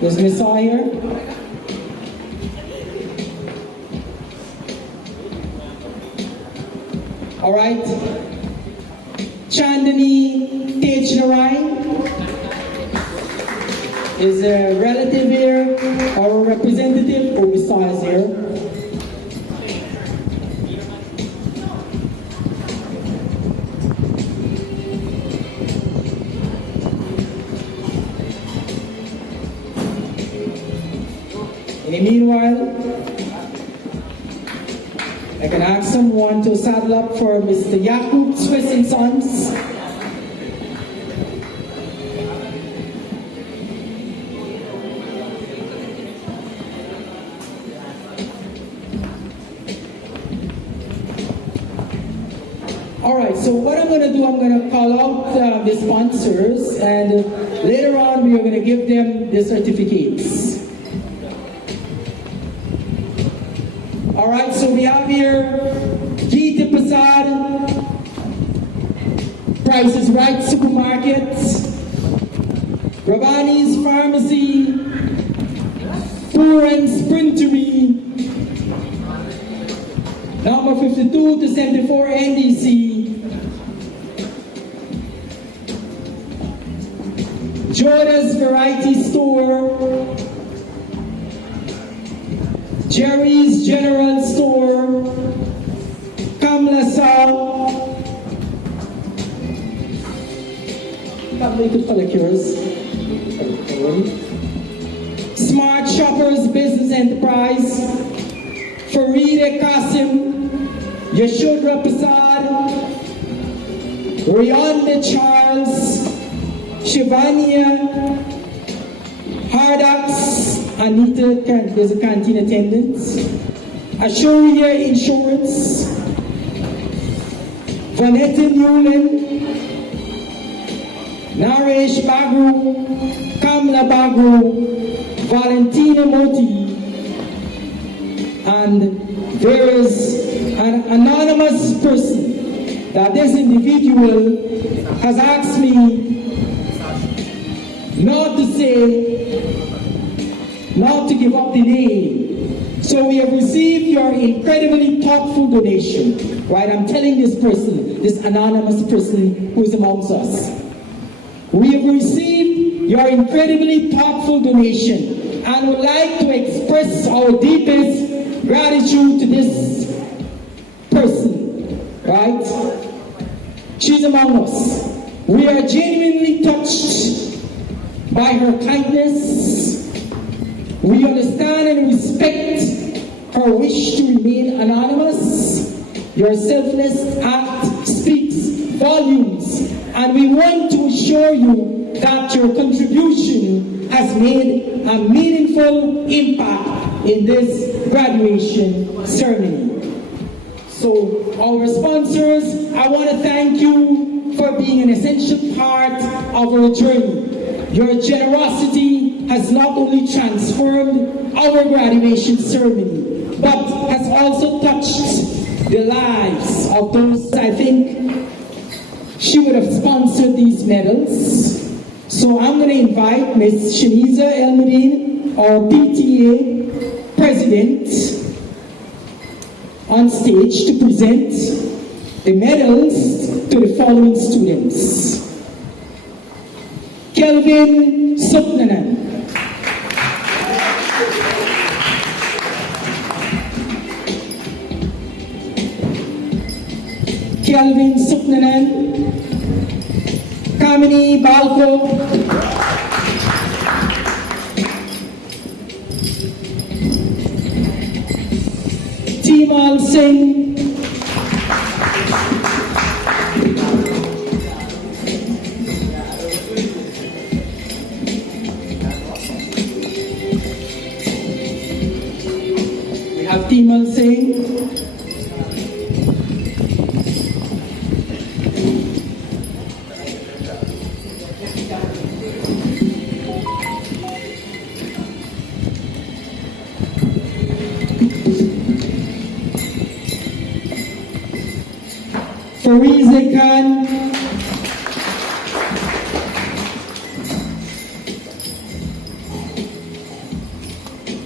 there's Miss Saul here. All right. Chandani Tagore is a relative here or a representative who resides here. In the meanwhile, I can ask someone to saddle up for Mr. Jakob Swiss and Sons. All right, so what I'm going to do, I'm going to call out the sponsors, and later on we are going to give them the certificates. All right, so we have here Geeta Prasad, Price is Right Supermarket, Rabani's Pharmacy, Puran's Printery, number 52 to 74 NDC, Jorda's Variety Store, Jerry's General Store, Kamla Sao, Smart Shoppers Business Enterprise, Farida Qasim, Yashudra Prasad, Rionda Charles, Shivania, Hardax, Anita, there's a canteen attendant, Ashuria Insurance, Vanetta Newland, Naresh Bagru, Kamla Bagru, Valentina Moti, and there is an anonymous person that this individual has asked me not to say, not to give up the name. So we have received your incredibly thoughtful donation. Right, I'm telling this person, this anonymous person who is amongst us. We have received your incredibly thoughtful donation and would like to express our deepest gratitude to this person, right? She's among us. We are genuinely touched by her kindness. We understand and respect her wish to remain anonymous. Your selfless act speaks volumes, and we want to assure you that your contribution has made a meaningful impact in this graduation ceremony. So, our sponsors, I want to thank you for being an essential part of our journey. Your generosity has not only transformed our graduation ceremony, but has also touched the lives of those. I think she would have sponsored these medals. So I'm going to invite Ms. Shaniza Elmedine, our PTA President, on stage to present the medals to the following students. Kelvin Supnanan. Kelvin Supnanan. Kamini Balko. Timal Singh. We have Timal Singh. Farize Khan,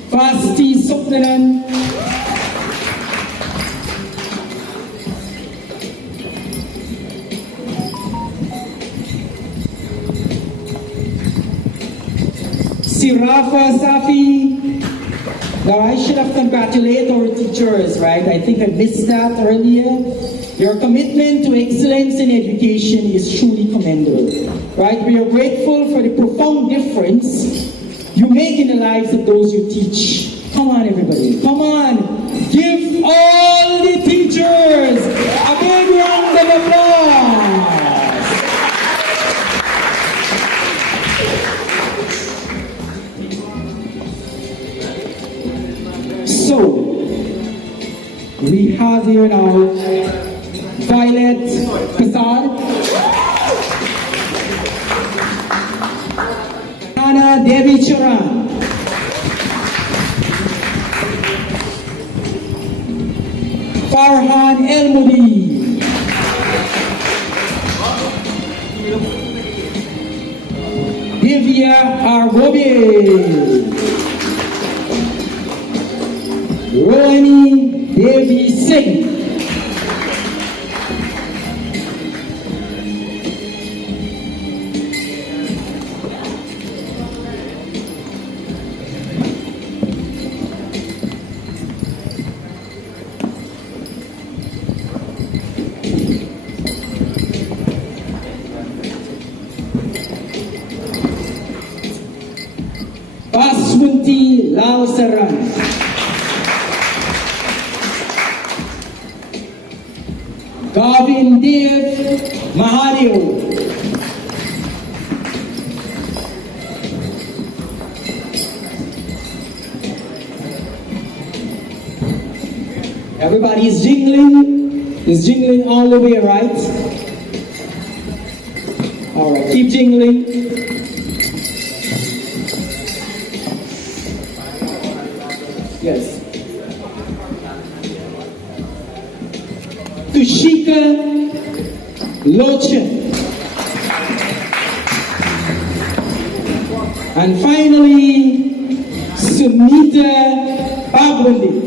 Fasti Supnanan, see Rafa, Safi. Now I should have congratulated our teachers, right? I think I missed that earlier. Your commitment to excellence in education is truly commendable, right? We are grateful for the profound difference you make in the lives of those you teach. Come on, everybody. Come on. Give all the teachers a big round of applause. So, we have here now Violet Prasad, Anna Devi Charan, Farhan Elmudi, Divya Arbobi, Rohini Devi Singh, Baswinti Lal Saran, Gavin Dev Mahadev, everybody is jingling all the way, right? All right, keep jingling. Yes. Tushika Lochin. And finally, Sumita Babwandi.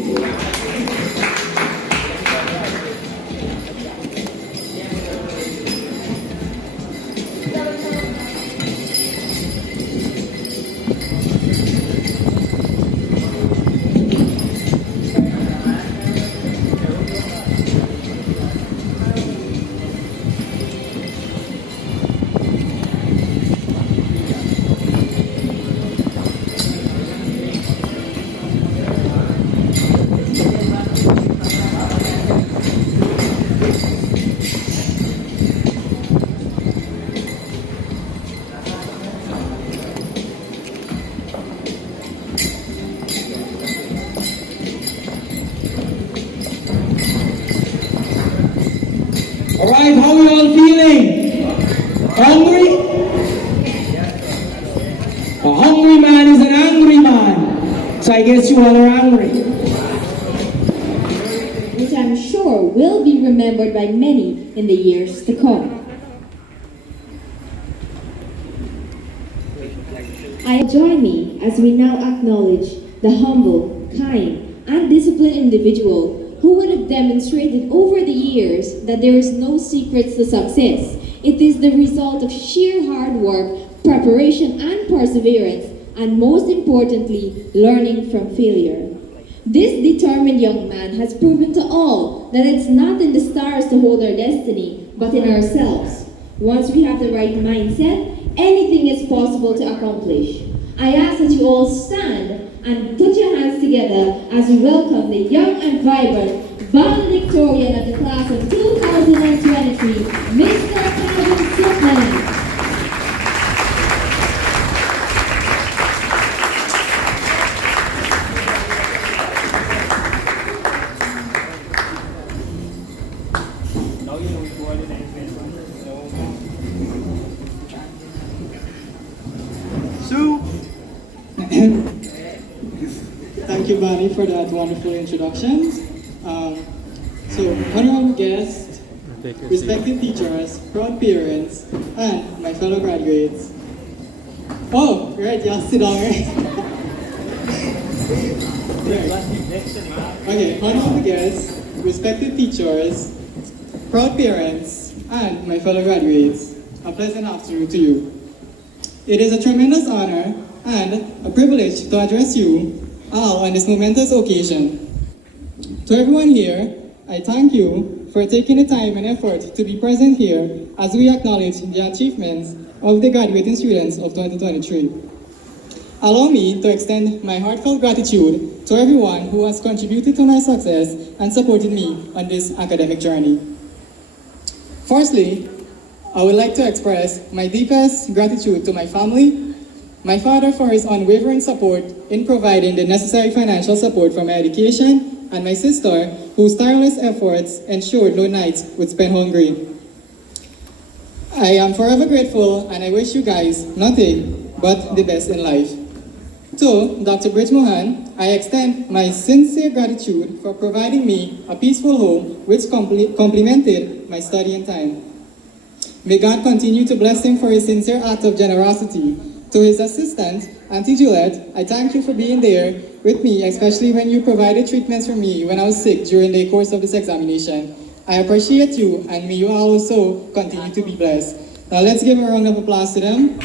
Alright, how are you all feeling? Hungry? A hungry man is an angry man. So I guess you all are angry. Which I'm sure will be remembered by many in the years to come. Join me as we now acknowledge the humble, kind, and disciplined individual who would have demonstrated over the years that there is no secrets to success. It is the result of sheer hard work, preparation, and perseverance, and most importantly, learning from failure. This determined young man has proven to all that it's not in the stars to hold our destiny, but in ourselves. Once we have the right mindset, anything is possible to accomplish. I ask that you all stand and put your hands together as we welcome the young and vibrant valedictorian of the class of 2023, Mr. Calvin Slipman. Thank you, Bonnie, for that wonderful introduction. So, honorable guests, respected teachers, proud parents, and my fellow graduates. Oh, right, y'all sit down, right? Okay, honorable guests, respected teachers, proud parents, and my fellow graduates, a pleasant afternoon to you. It is a tremendous honor and a privilege to address you all on this momentous occasion. To everyone here, I thank you for taking the time and effort to be present here as we acknowledge the achievements of the graduating students of 2023. Allow me to extend my heartfelt gratitude to everyone who has contributed to my success and supported me on this academic journey. Firstly, I would like to express my deepest gratitude to my family, my father for his unwavering support in providing the necessary financial support for my education, and my sister whose tireless efforts ensured no nights would spend hungry. I am forever grateful and I wish you guys nothing but the best in life. To Dr. Bridge Mohan, I extend my sincere gratitude for providing me a peaceful home which complemented my studying time. May God continue to bless him for his sincere act of generosity. To his assistant, Auntie Juliet, I thank you for being there with me, especially when you provided treatments for me when I was sick during the course of this examination. I appreciate you, and may you also continue to be blessed. Now let's give a round of applause to them.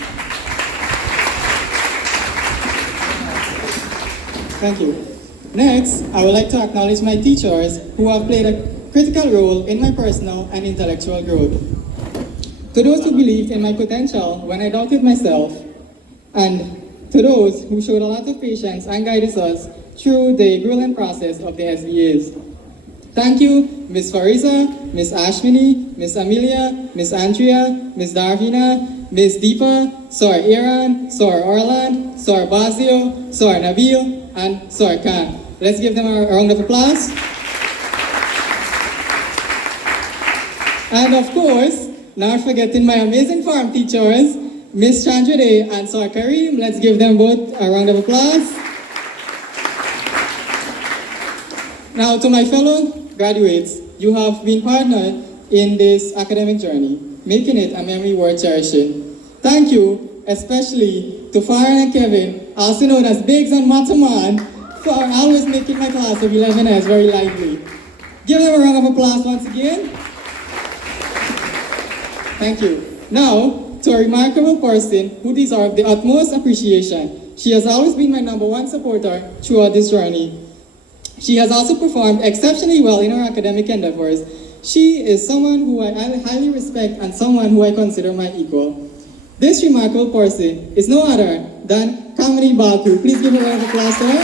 Thank you. Next, I would like to acknowledge my teachers who have played a critical role in my personal and intellectual growth. To those who believed in my potential when I doubted myself, and to those who showed a lot of patience and guided us through the grueling process of the SBAs. Thank you, Ms. Farisa, Ms. Ashmini, Ms. Amelia, Ms. Andrea, Ms. Darvina, Ms. Deepa, Sir Aaron, Sir Orland, Sir Bazio, Sir Nabil, and Sir Khan. Let's give them a round of applause. And of course, not forgetting my amazing farm teachers, Ms. Chandrade and Sir Kareem. Let's give them both a round of applause. Now to my fellow graduates, you have been partnered in this academic journey, making it a memory worth cherishing. Thank you, especially to Farhan and Kevin, also known as Biggs and Mataman, for always making my class of 11S very lively. Give them a round of applause once again. Thank you. Now, to a remarkable person who deserves the utmost appreciation. She has always been my #1 supporter throughout this journey. She has also performed exceptionally well in her academic endeavors. She is someone who I highly respect and someone who I consider my equal. This remarkable person is no other than Kamini Baku. Please give a round of applause to her.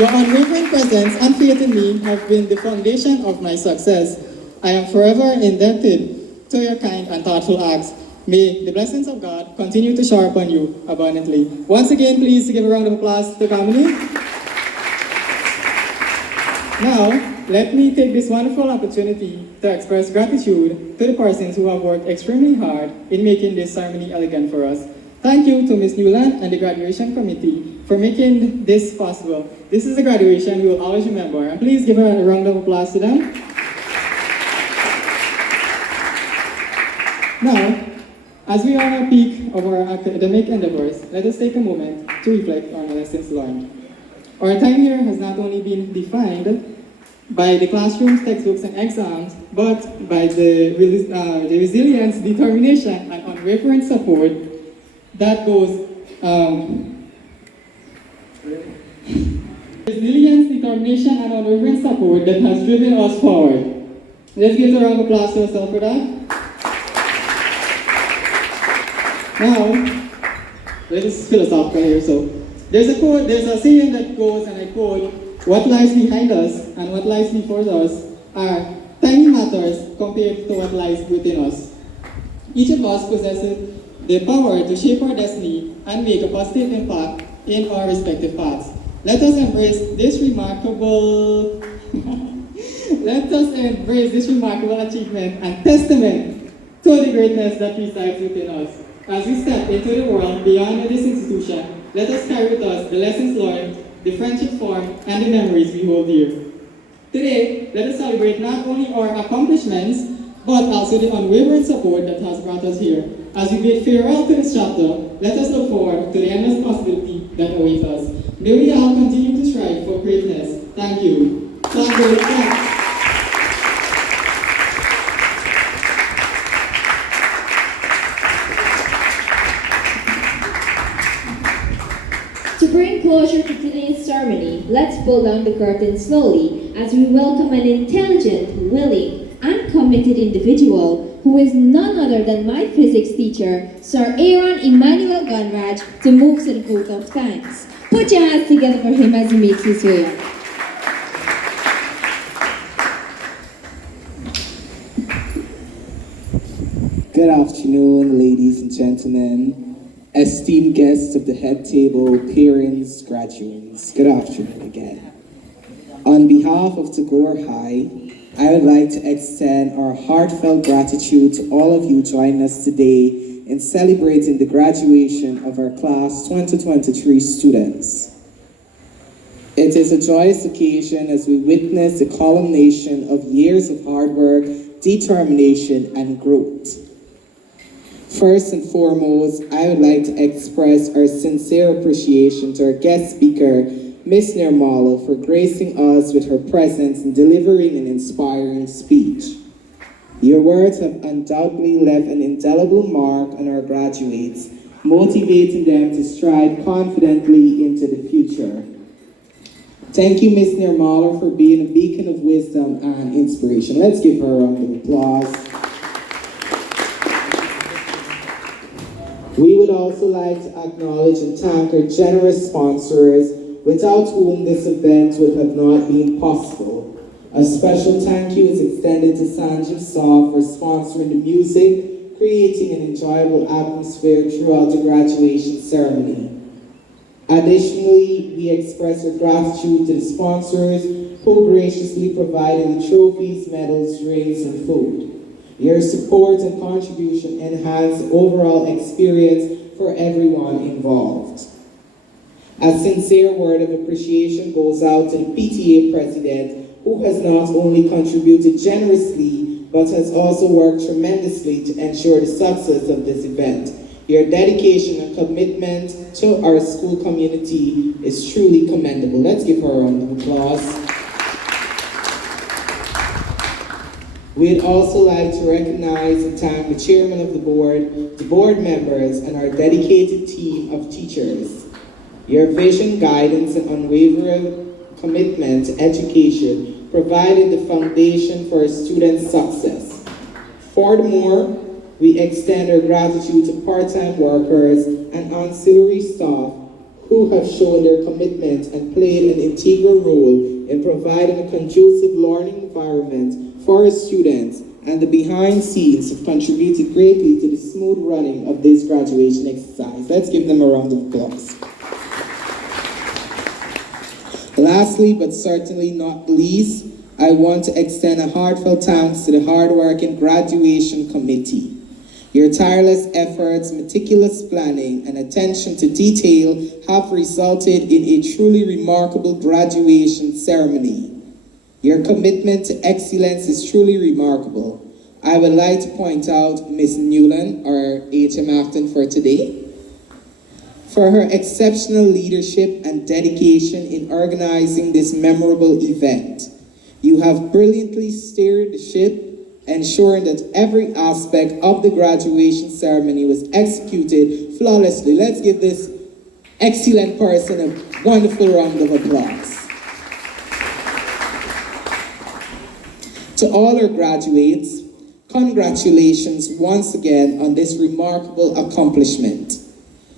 Your unwavering presence and faith in me have been the foundation of my success. I am forever indebted to your kind and thoughtful acts. May the blessings of God continue to shower upon you abundantly. Once again, please give a round of applause to Kamini. Now, let me take this wonderful opportunity to express gratitude to the persons who have worked extremely hard in making this ceremony elegant for us. Thank you to Ms. Newland and the graduation committee for making this possible. This is a graduation we will always remember, and please give a round of applause to them. Now, as we are at the peak of our academic endeavors, let us take a moment to reflect on our lessons learned. Our time here has not only been defined by the classrooms, textbooks, and exams, but by the resilience, determination, and unwavering support that goes resilience, determination, and unwavering support that has driven us forward. Let's give a round of applause to ourselves for that. Now, let us philosophical here. So, there's a saying that goes, and I quote, "What lies behind us and what lies before us are tiny matters compared to what lies within us." Each of us possesses the power to shape our destiny and make a positive impact in our respective paths. Let us embrace this remarkable achievement and testament to the greatness that resides within us. As we step into the world beyond this institution, let us carry with us the lessons learned, the friendships formed, and the memories we hold dear. Today, let us celebrate not only our accomplishments, but also the unwavering support that has brought us here. As we bid farewell to this chapter, let us look forward to the endless possibility that awaits us. May we all continue to strive for greatness. Thank you. Tagore. closure to today's ceremony, let's pull down the curtain slowly as we welcome an intelligent, willing, and committed individual who is none other than my physics teacher, Sir Aaron Emmanuel Gunraj, to move to the vote of thanks. Put your hands together for him as he makes his way up. Good afternoon, ladies and gentlemen, esteemed guests of the head table, parents, graduates. Good afternoon again. On behalf of Tagore High, I would like to extend our heartfelt gratitude to all of you joining us today in celebrating the graduation of our class 2023 students. It is a joyous occasion as we witness the culmination of years of hard work, determination, and growth. First and foremost, I would like to express our sincere appreciation to our guest speaker, Ms. Nirmala, for gracing us with her presence and delivering an inspiring speech. Your words have undoubtedly left an indelible mark on our graduates, motivating them to strive confidently into the future. Thank you, Ms. Nirmala, for being a beacon of wisdom and inspiration. Let's give her a round of applause. We would also like to acknowledge and thank our generous sponsors, without whom this event would have not been possible. A special thank you is extended to Sanjeev Saw for sponsoring the music, creating an enjoyable atmosphere throughout the graduation ceremony. Additionally, we express our gratitude to the sponsors who graciously provided the trophies, medals, drinks, and food. Your support and contribution enhance the overall experience for everyone involved. A sincere word of appreciation goes out to the PTA president, who has not only contributed generously, but has also worked tremendously to ensure the success of this event. Your dedication and commitment to our school community is truly commendable. Let's give her a round of applause. We'd also like to recognize and thank the chairman of the board members, and our dedicated team of teachers. Your vision, guidance, and unwavering commitment to education provided the foundation for our students' success. Furthermore, we extend our gratitude to part-time workers and ancillary staff who have shown their commitment and played an integral role in providing a conducive learning environment for our students, and the behind scenes have contributed greatly to the smooth running of this graduation exercise. Let's give them a round of applause. Lastly, but certainly not least, I want to extend a heartfelt thanks to the hardworking graduation committee. Your tireless efforts, meticulous planning, and attention to detail have resulted in a truly remarkable graduation ceremony. Your commitment to excellence is truly remarkable. I would like to point out Ms. Newland, our HM Acton for today, for her exceptional leadership and dedication in organizing this memorable event. You have brilliantly steered the ship, ensuring that every aspect of the graduation ceremony was executed flawlessly. Let's give this excellent person a wonderful round of applause. To all our graduates, congratulations once again on this remarkable accomplishment.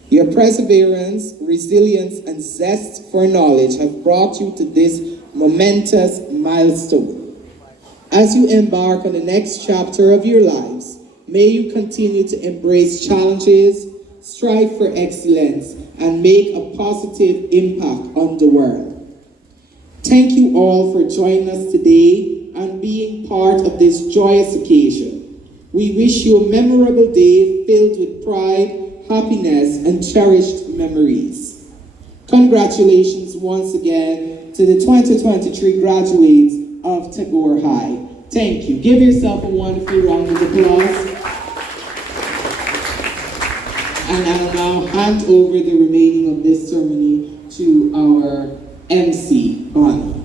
Your perseverance, resilience, and zest for knowledge have brought you to this momentous milestone. As you embark on the next chapter of your lives, may you continue to embrace challenges, strive for excellence, and make a positive impact on the world. Thank you all for joining us today and being part of this joyous occasion. We wish you a memorable day filled with pride, happiness, and cherished memories. Congratulations once again to the 2023 graduates of Tagore High. Thank you. Give yourself a wonderful round of applause. And I'll now hand over the remaining of this ceremony to our MC, Bonnie.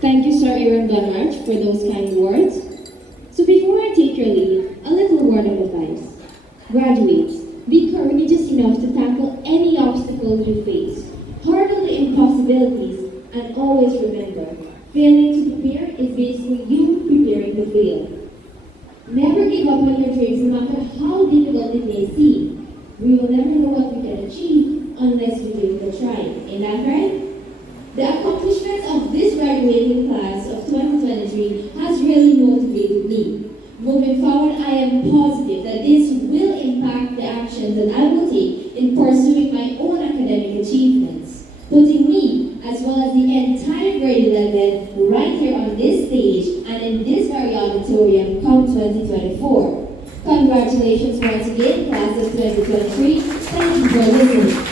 Thank you, Sir Aaron Gunraj, for those kind words. So before I take your leave, a little word of advice. Graduates, be courageous enough to tackle any obstacles we face, hurdle the impossibilities, and always remember, failing to prepare is basically you preparing to fail. Never give up on your dreams, no matter how difficult it may seem. We will never know what we can achieve unless we give it a try. Ain't that right? The accomplishments of this graduating class of 2023 has really motivated me. Moving forward, I am positive that this will impact the actions that I will take in pursuing my own academic achievements, putting me, as well as the entire grade 11, right here on this stage and in this very auditorium come 2024. Congratulations once again, class of 2023. Thank you for listening.